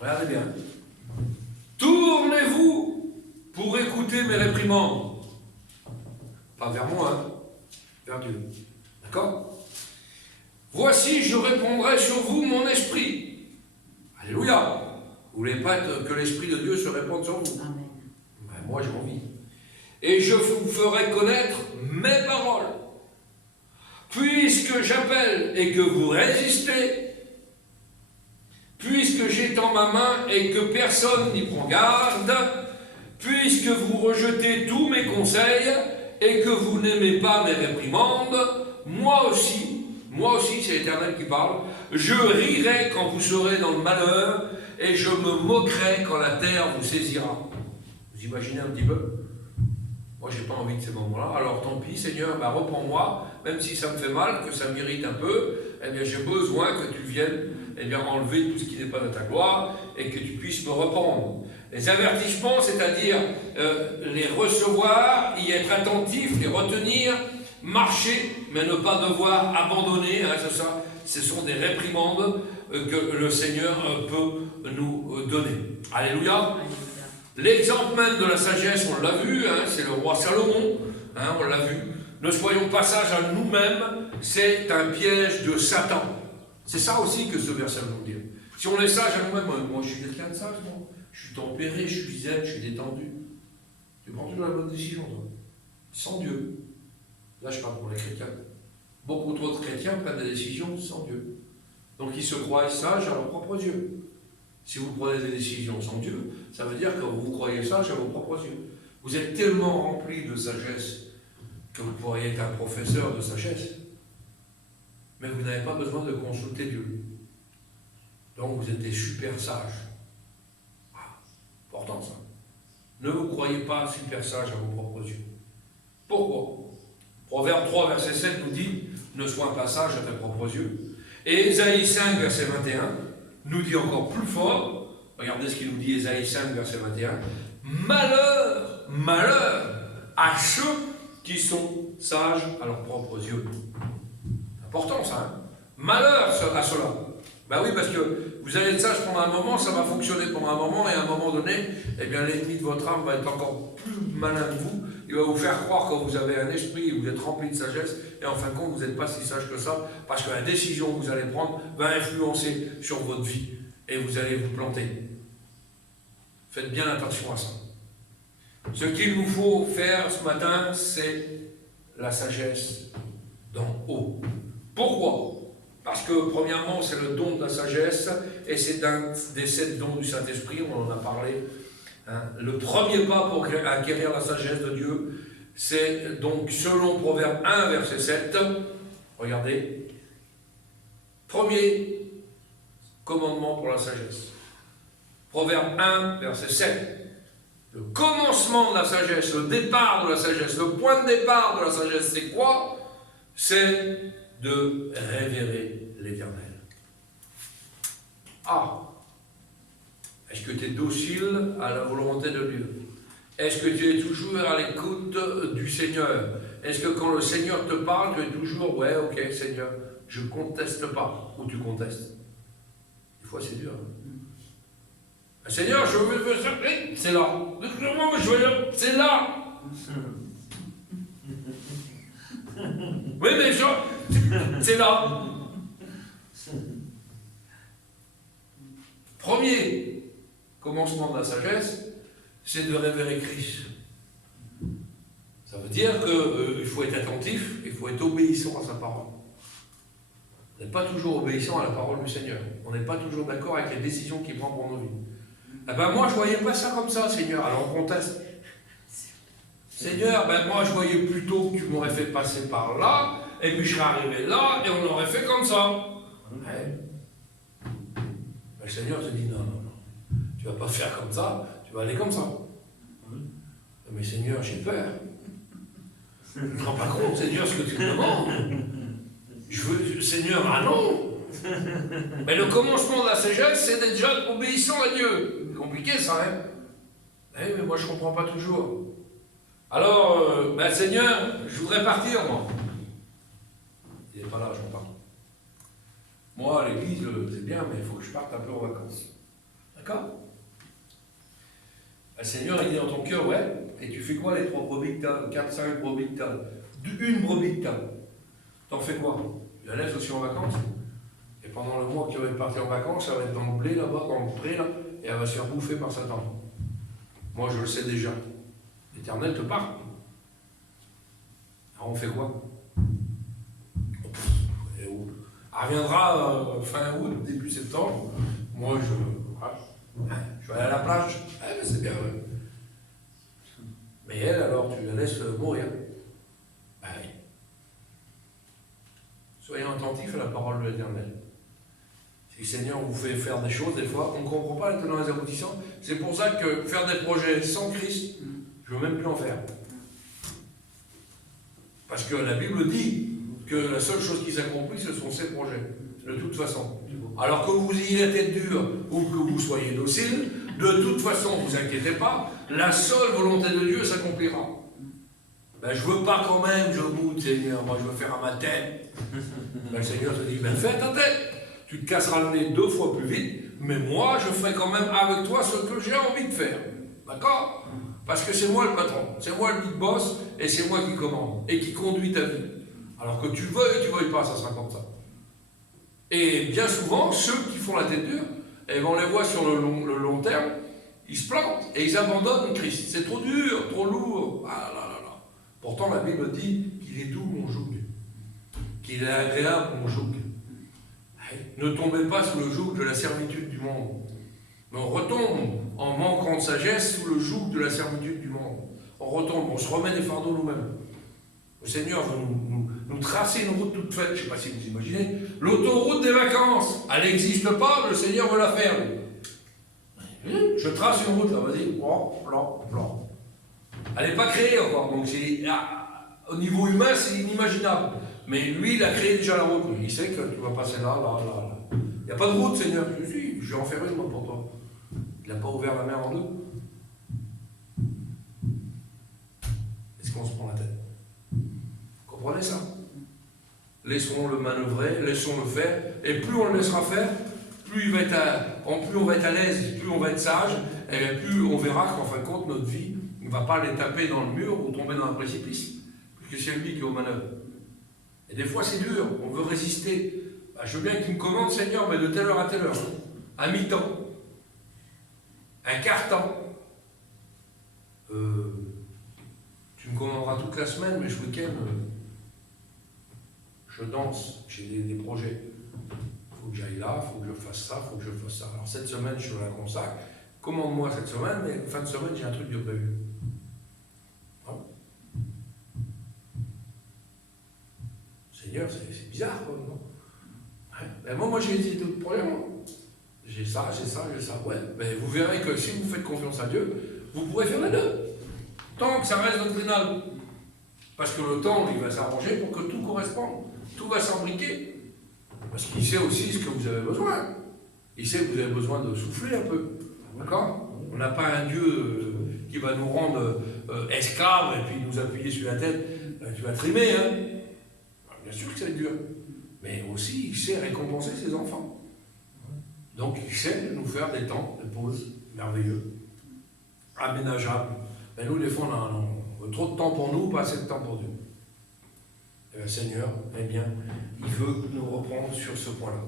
Regardez bien. Tournez-vous pour écouter mes réprimandes. Pas vers moi, hein, vers Dieu. D'accord? Voici, je répondrai sur vous mon esprit. Alléluia. Vous ne voulez pas que l'esprit de Dieu se répande sur vous? Amen. Ben, moi, j'ai envie. Et je vous ferai connaître mes paroles. Puisque j'appelle et que vous résistez, puisque j'étends ma main et que personne n'y prend garde, puisque vous rejetez tous mes conseils et que vous n'aimez pas mes réprimandes, moi aussi, c'est l'Éternel qui parle, je rirai quand vous serez dans le malheur et je me moquerai quand la terre vous saisira. Vous imaginez un petit peu? Moi, j'ai pas envie de ces moments-là. Alors, tant pis, Seigneur, reprends-moi, même si ça me fait mal, que ça m'irrite un peu, eh bien, j'ai besoin que tu viennes, eh bien, enlever tout ce qui n'est pas de ta gloire et que tu puisses me reprendre. Les avertissements, c'est-à-dire les recevoir, y être attentif, les retenir, marcher, mais ne pas devoir abandonner, hein, c'est ça. Ce sont des réprimandes que le Seigneur peut nous donner. Alléluia. L'exemple même de la sagesse, on l'a vu, hein, c'est le roi Salomon, hein, on l'a vu. Ne soyons pas sages à nous-mêmes, c'est un piège de Satan. C'est ça aussi que ce verset veut nous dire. Si on est sage à nous-mêmes, moi je suis quelqu'un de sage, moi. Je suis tempéré, je suis zen, je suis détendu. Tu prends toujours la bonne décision, toi. Sans Dieu. Là, je parle pour les chrétiens. Beaucoup trop de chrétiens prennent des décisions sans Dieu. Donc ils se croient sages à leurs propres yeux. Si vous prenez des décisions sans Dieu, ça veut dire que vous croyez sage à vos propres yeux. Vous êtes tellement rempli de sagesse que vous pourriez être un professeur de sagesse. Mais vous n'avez pas besoin de consulter Dieu. Donc vous êtes des super sages. Ah, important ça. Ne vous croyez pas super sage à vos propres yeux. Pourquoi? Proverbe 3, verset 7 nous dit « Ne sois pas sage à tes propres yeux ». Et Ésaïe 5, verset 21 nous dit encore plus fort, regardez ce qu'il nous dit Ésaïe 5, verset 21, « Malheur, malheur à ceux qui sont sages à leurs propres yeux. » Important ça, hein? Malheur à cela. Ben oui, parce que vous allez être sage pendant un moment, ça va fonctionner pendant un moment, et à un moment donné, eh bien l'ennemi de votre âme va être encore plus malin que vous. Il va vous faire croire que vous avez un esprit, vous êtes rempli de sagesse, et en fin de compte, vous n'êtes pas si sage que ça, parce que la décision que vous allez prendre va influencer sur votre vie, et vous allez vous planter. Faites bien attention à ça. Ce qu'il nous faut faire ce matin, c'est la sagesse d'en haut. Pourquoi? Parce que, premièrement, c'est le don de la sagesse, et c'est un des 7 dons du Saint-Esprit, on en a parlé. Hein. Le premier pas pour acquérir la sagesse de Dieu, c'est donc, selon Proverbe 1, verset 7, regardez, premier commandement pour la sagesse. Proverbe 1, verset 7. Le commencement de la sagesse, le départ de la sagesse, le point de départ de la sagesse, c'est quoi? C'est de révérer l'Éternel. Ah! Est-ce que tu es docile à la volonté de Dieu? Est-ce que tu es toujours à l'écoute du Seigneur? Est-ce que quand le Seigneur te parle, tu es toujours, ouais, ok, Seigneur, je ne conteste pas, ou tu contestes? Des fois, c'est dur. Seigneur, je veux ça, c'est là. Je veux, c'est là. Oui, mais c'est là. Premier commencement de la sagesse, c'est de révérer Christ. Ça veut dire qu'il faut être attentif, il faut être obéissant à sa parole. On n'est pas toujours obéissant à la parole du Seigneur. On n'est pas toujours d'accord avec les décisions qu'il prend pour nos vies. Eh ben moi, je ne voyais pas ça comme ça, Seigneur. Alors on conteste. Seigneur, ben moi, je voyais plutôt que tu m'aurais fait passer par là, et puis je serais arrivé là, et on aurait fait comme ça. Ouais. Ben, le Seigneur te dit, non, tu ne vas pas faire comme ça, tu vas aller comme ça. Mais Seigneur, j'ai peur. Tu ne te rends pas compte, Seigneur, ce que tu me demandes. Seigneur, ah non. Mais le commencement de la sagesse, c'est d'être déjà obéissant à Dieu. C'est compliqué ça, hein. Mais moi, je ne comprends pas toujours. Alors, Seigneur, je voudrais partir, moi. Il n'est pas là, je m'en parle. Moi, à l'église, c'est bien, mais il faut que je parte un peu en vacances. D'accord? Le Seigneur, il dit dans ton cœur, ouais, et tu fais quoi les 3 brebis que tu as, 4, 5 brebis que tu as, une brebis que tu as? T'en fais quoi? Tu la laisses aussi en vacances? Et pendant le mois que tu vas partir en vacances, elle va être dans le blé là-bas, dans le pré, là, et elle va se faire bouffer par Satan. Moi, je le sais déjà. L'Éternel te parle. Alors on fait quoi? Elle reviendra fin août, début septembre. Moi, je vais aller à la plage. Mais c'est bien. Ouais. Mais elle, alors, tu la laisses mourir. Oui. Soyons attentifs à la parole de l'Éternel. Si le Seigneur vous fait faire des choses, des fois, on ne comprend pas les tenants et les aboutissants. C'est pour ça que faire des projets sans Christ, je ne veux même plus en faire. Parce que la Bible dit que la seule chose qui s'accomplit, ce sont ses projets, de toute façon. Alors que vous ayez la tête dure ou que vous soyez docile, de toute façon, ne vous inquiétez pas, la seule volonté de Dieu s'accomplira. Je ne veux pas quand même, je boude, Seigneur, moi je veux faire à ma tête. Le Seigneur te dit, fais à ta tête. Tu te casseras le nez 2 fois plus vite, mais moi je ferai quand même avec toi ce que j'ai envie de faire. D'accord? Parce que c'est moi le patron, c'est moi le big boss, et c'est moi qui commande, et qui conduit ta vie. Alors que tu veuilles pas, ça sera comme ça. Et bien souvent, ceux qui font la tête dure, on les voit sur le long terme, ils se plantent, et ils abandonnent Christ. C'est trop dur, trop lourd. Ah là là là. Pourtant, la Bible dit qu'il est doux mon joug, qu'il est agréable mon joug. Ne tombez pas sous le joug de la servitude du monde. Mais on retombe en manquant de sagesse sous le joug de la servitude du monde. On retombe, on se remet des fardeaux nous-mêmes. Le Seigneur veut nous tracer une route toute faite, je ne sais pas si vous imaginez. L'autoroute des vacances, elle n'existe pas, le Seigneur veut la faire. Je trace une route là, vas-y, plan. Elle n'est pas créée encore, donc au niveau humain c'est inimaginable. Mais lui, il a créé déjà la route. Il sait que tu vas passer là. Il n'y a pas de route, Seigneur. Je vais en faire une, moi, pour toi. Il n'a pas ouvert la mer en deux. Est-ce qu'on se prend la tête? Vous comprenez ça? Laissons-le manœuvrer, laissons-le faire. Et plus on le laissera faire, plus on va être à l'aise, plus on va être sage, et plus on verra qu'en fin de compte, notre vie ne va pas aller taper dans le mur ou tomber dans un précipice. Puisque c'est lui qui est aux manœuvres. Et des fois, c'est dur, on veut résister. Je veux bien qu'il me commande, Seigneur, mais de telle heure à telle heure. À mi-temps. Un quart-temps. Tu me commanderas toute la semaine, mais ce week-end, je danse, j'ai des projets. Il faut que j'aille là, il faut que je fasse ça, il faut que je fasse ça. Alors cette semaine, je la consacre. Commande-moi cette semaine, mais fin de semaine, j'ai un truc de prévu. Seigneur, c'est bizarre, quoi, non? Moi, j'ai des problèmes. J'ai ça. Ouais, vous verrez que si vous faites confiance à Dieu, vous pourrez faire les deux. Tant que ça reste doctrinal. Parce que le temps, il va s'arranger pour que tout corresponde. Tout va s'embriquer. Parce qu'il sait aussi ce que vous avez besoin. Il sait que vous avez besoin de souffler un peu. D'accord? On n'a pas un Dieu qui va nous rendre esclaves et puis nous appuyer sur la tête. Tu vas trimer, hein? Bien sûr que c'est dur. Mais aussi, il sait récompenser ses enfants. Donc, il sait nous faire des temps de pause merveilleux, aménageables. Mais nous, des fois, on a trop de temps pour nous, pas assez de temps pour Dieu. le Seigneur, eh bien, il veut nous reprendre sur ce point-là.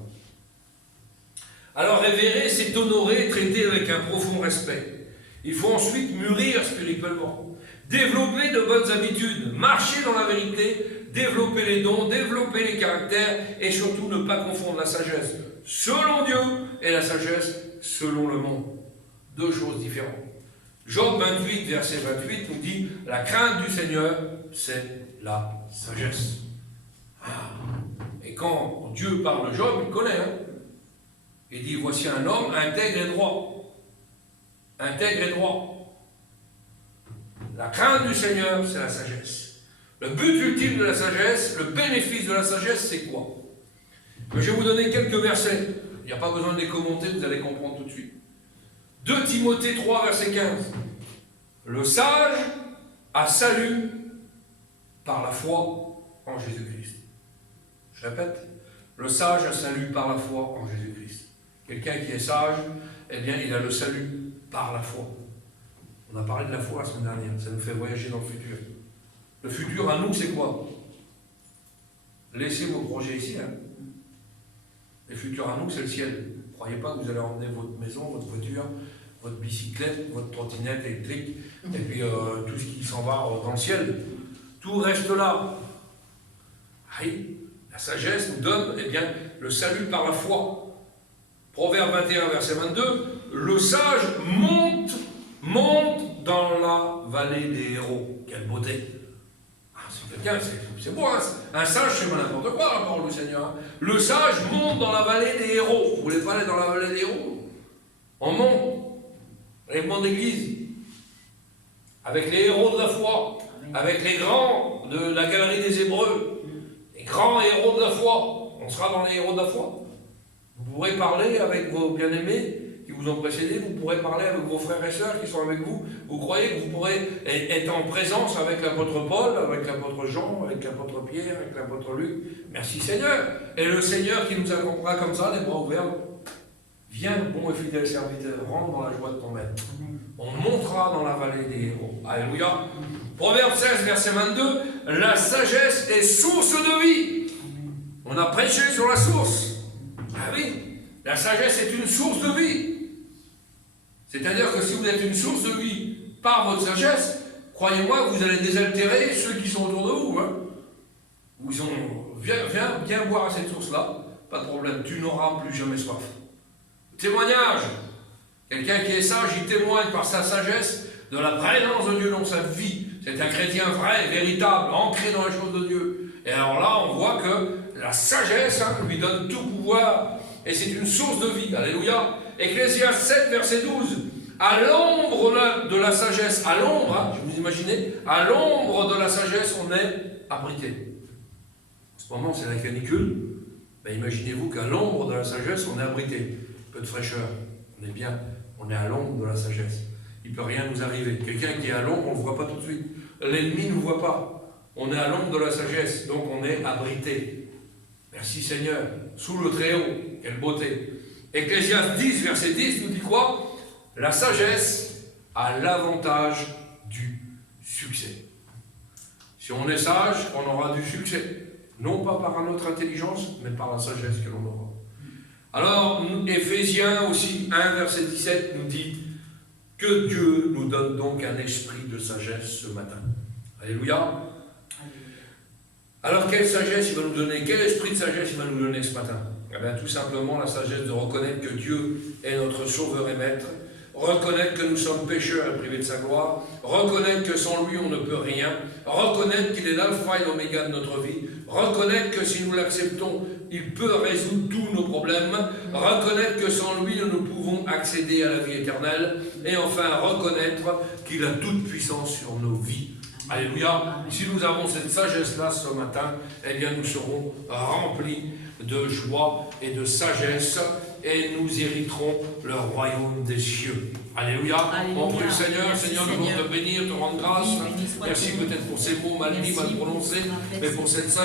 Alors, révérer, c'est honorer, traiter avec un profond respect. Il faut ensuite mûrir spirituellement, développer de bonnes habitudes, marcher dans la vérité, développer les dons, développer les caractères et surtout ne pas confondre la sagesse selon Dieu et la sagesse selon le monde. Deux choses différentes. Job 28, verset 28 nous dit « La crainte du Seigneur, c'est la sagesse. » Et quand Dieu parle de Job, il connaît. Il dit « Voici un homme intègre et droit. » Intègre et droit. La crainte du Seigneur, c'est la sagesse. Le but ultime de la sagesse, le bénéfice de la sagesse, c'est quoi? Je vais vous donner quelques versets. Il n'y a pas besoin de les commenter, vous allez comprendre tout de suite. 2 Timothée 3, verset 15. Le sage a salut par la foi en Jésus-Christ. Je répète, le sage a salut par la foi en Jésus-Christ. Quelqu'un qui est sage, eh bien, il a le salut par la foi. On a parlé de la foi la semaine dernière, ça nous fait voyager dans le futur. Le futur à nous, c'est quoi? Laissez vos projets ici. Le futur à nous, c'est le ciel. Ne croyez pas que vous allez emmener votre maison, votre voiture, votre bicyclette, votre trottinette électrique, et puis tout ce qui s'en va dans le ciel. Tout reste là. Oui, la sagesse nous donne eh bien, le salut par la foi. Proverbe 21, verset 22, le sage monte dans la vallée des héros. Quelle beauté! C'est quelqu'un, c'est beau, hein? Un sage, c'est pas n'importe quoi, la parole du Seigneur. Le sage monte dans la vallée des héros. Vous voulez pas aller dans la vallée des héros? On monte. Règlement d'église. Avec les héros de la foi. Avec les grands de la galerie des Hébreux. Les grands héros de la foi. On sera dans les héros de la foi. Vous pourrez parler avec vos bien-aimés qui vous ont précédés, vous pourrez parler avec vos frères et sœurs qui sont avec vous. Vous croyez que vous pourrez être en présence avec l'apôtre Paul, avec l'apôtre Jean, avec l'apôtre Pierre, avec l'apôtre Luc. Merci Seigneur. Et le Seigneur qui nous accompagnera comme ça, les bras ouverts. Viens, bon et fidèle serviteur, rentre dans la joie de ton maître. On montera dans la vallée des héros. Alléluia. Proverbe 16, verset 22. La sagesse est source de vie. On a prêché sur la source. Ah oui, la sagesse est une source de vie. C'est-à-dire que si vous êtes une source de vie par votre sagesse, croyez-moi que vous allez désaltérer ceux qui sont autour de vous. Vous ont, viens boire à cette source-là, pas de problème, tu n'auras plus jamais soif. Témoignage. Quelqu'un qui est sage, il témoigne par sa sagesse de la présence de Dieu dans sa vie. C'est un chrétien vrai, véritable, ancré dans les choses de Dieu. Et alors là, on voit que la sagesse lui donne tout pouvoir. Et c'est une source de vie. Alléluia. Ecclésiaste 7, verset 12. À l'ombre de la sagesse, à l'ombre, vous imaginez, à l'ombre de la sagesse, on est abrité. En ce moment, c'est la canicule. Ben, imaginez-vous qu'à l'ombre de la sagesse, on est abrité. Un peu de fraîcheur. On est bien. On est à l'ombre de la sagesse. Il ne peut rien nous arriver. Quelqu'un qui est à l'ombre, on ne le voit pas tout de suite. L'ennemi ne nous voit pas. On est à l'ombre de la sagesse, donc on est abrité. Merci Seigneur. Sous le Très-Haut. Quelle beauté. Ecclésiaste 10, verset 10 nous dit quoi? La sagesse a l'avantage du succès. Si on est sage, on aura du succès. Non pas par notre intelligence, mais par la sagesse que l'on aura. Alors, Éphésiens aussi, 1, verset 17 nous dit que Dieu nous donne donc un esprit de sagesse ce matin. Alléluia. Alors, quelle sagesse il va nous donner? Quel esprit de sagesse il va nous donner ce matin? Eh bien, tout simplement la sagesse de reconnaître que Dieu est notre sauveur et maître, reconnaître que nous sommes pécheurs et privés de sa gloire, reconnaître que sans lui on ne peut rien, reconnaître qu'il est l'alpha et l'oméga de notre vie, reconnaître que si nous l'acceptons, il peut résoudre tous nos problèmes, reconnaître que sans lui nous pouvons accéder à la vie éternelle, et enfin reconnaître qu'il a toute puissance sur nos vies. Alléluia. Si nous avons cette sagesse-là ce matin, eh bien nous serons remplis de joie et de sagesse et nous hériterons le royaume des cieux. Alléluia. On prie le Seigneur, Seigneur, nous voulons te bénir, te rendre grâce. Merci peut-être pour ces mots mal dits, mal prononcés, mais pour cette sagesse.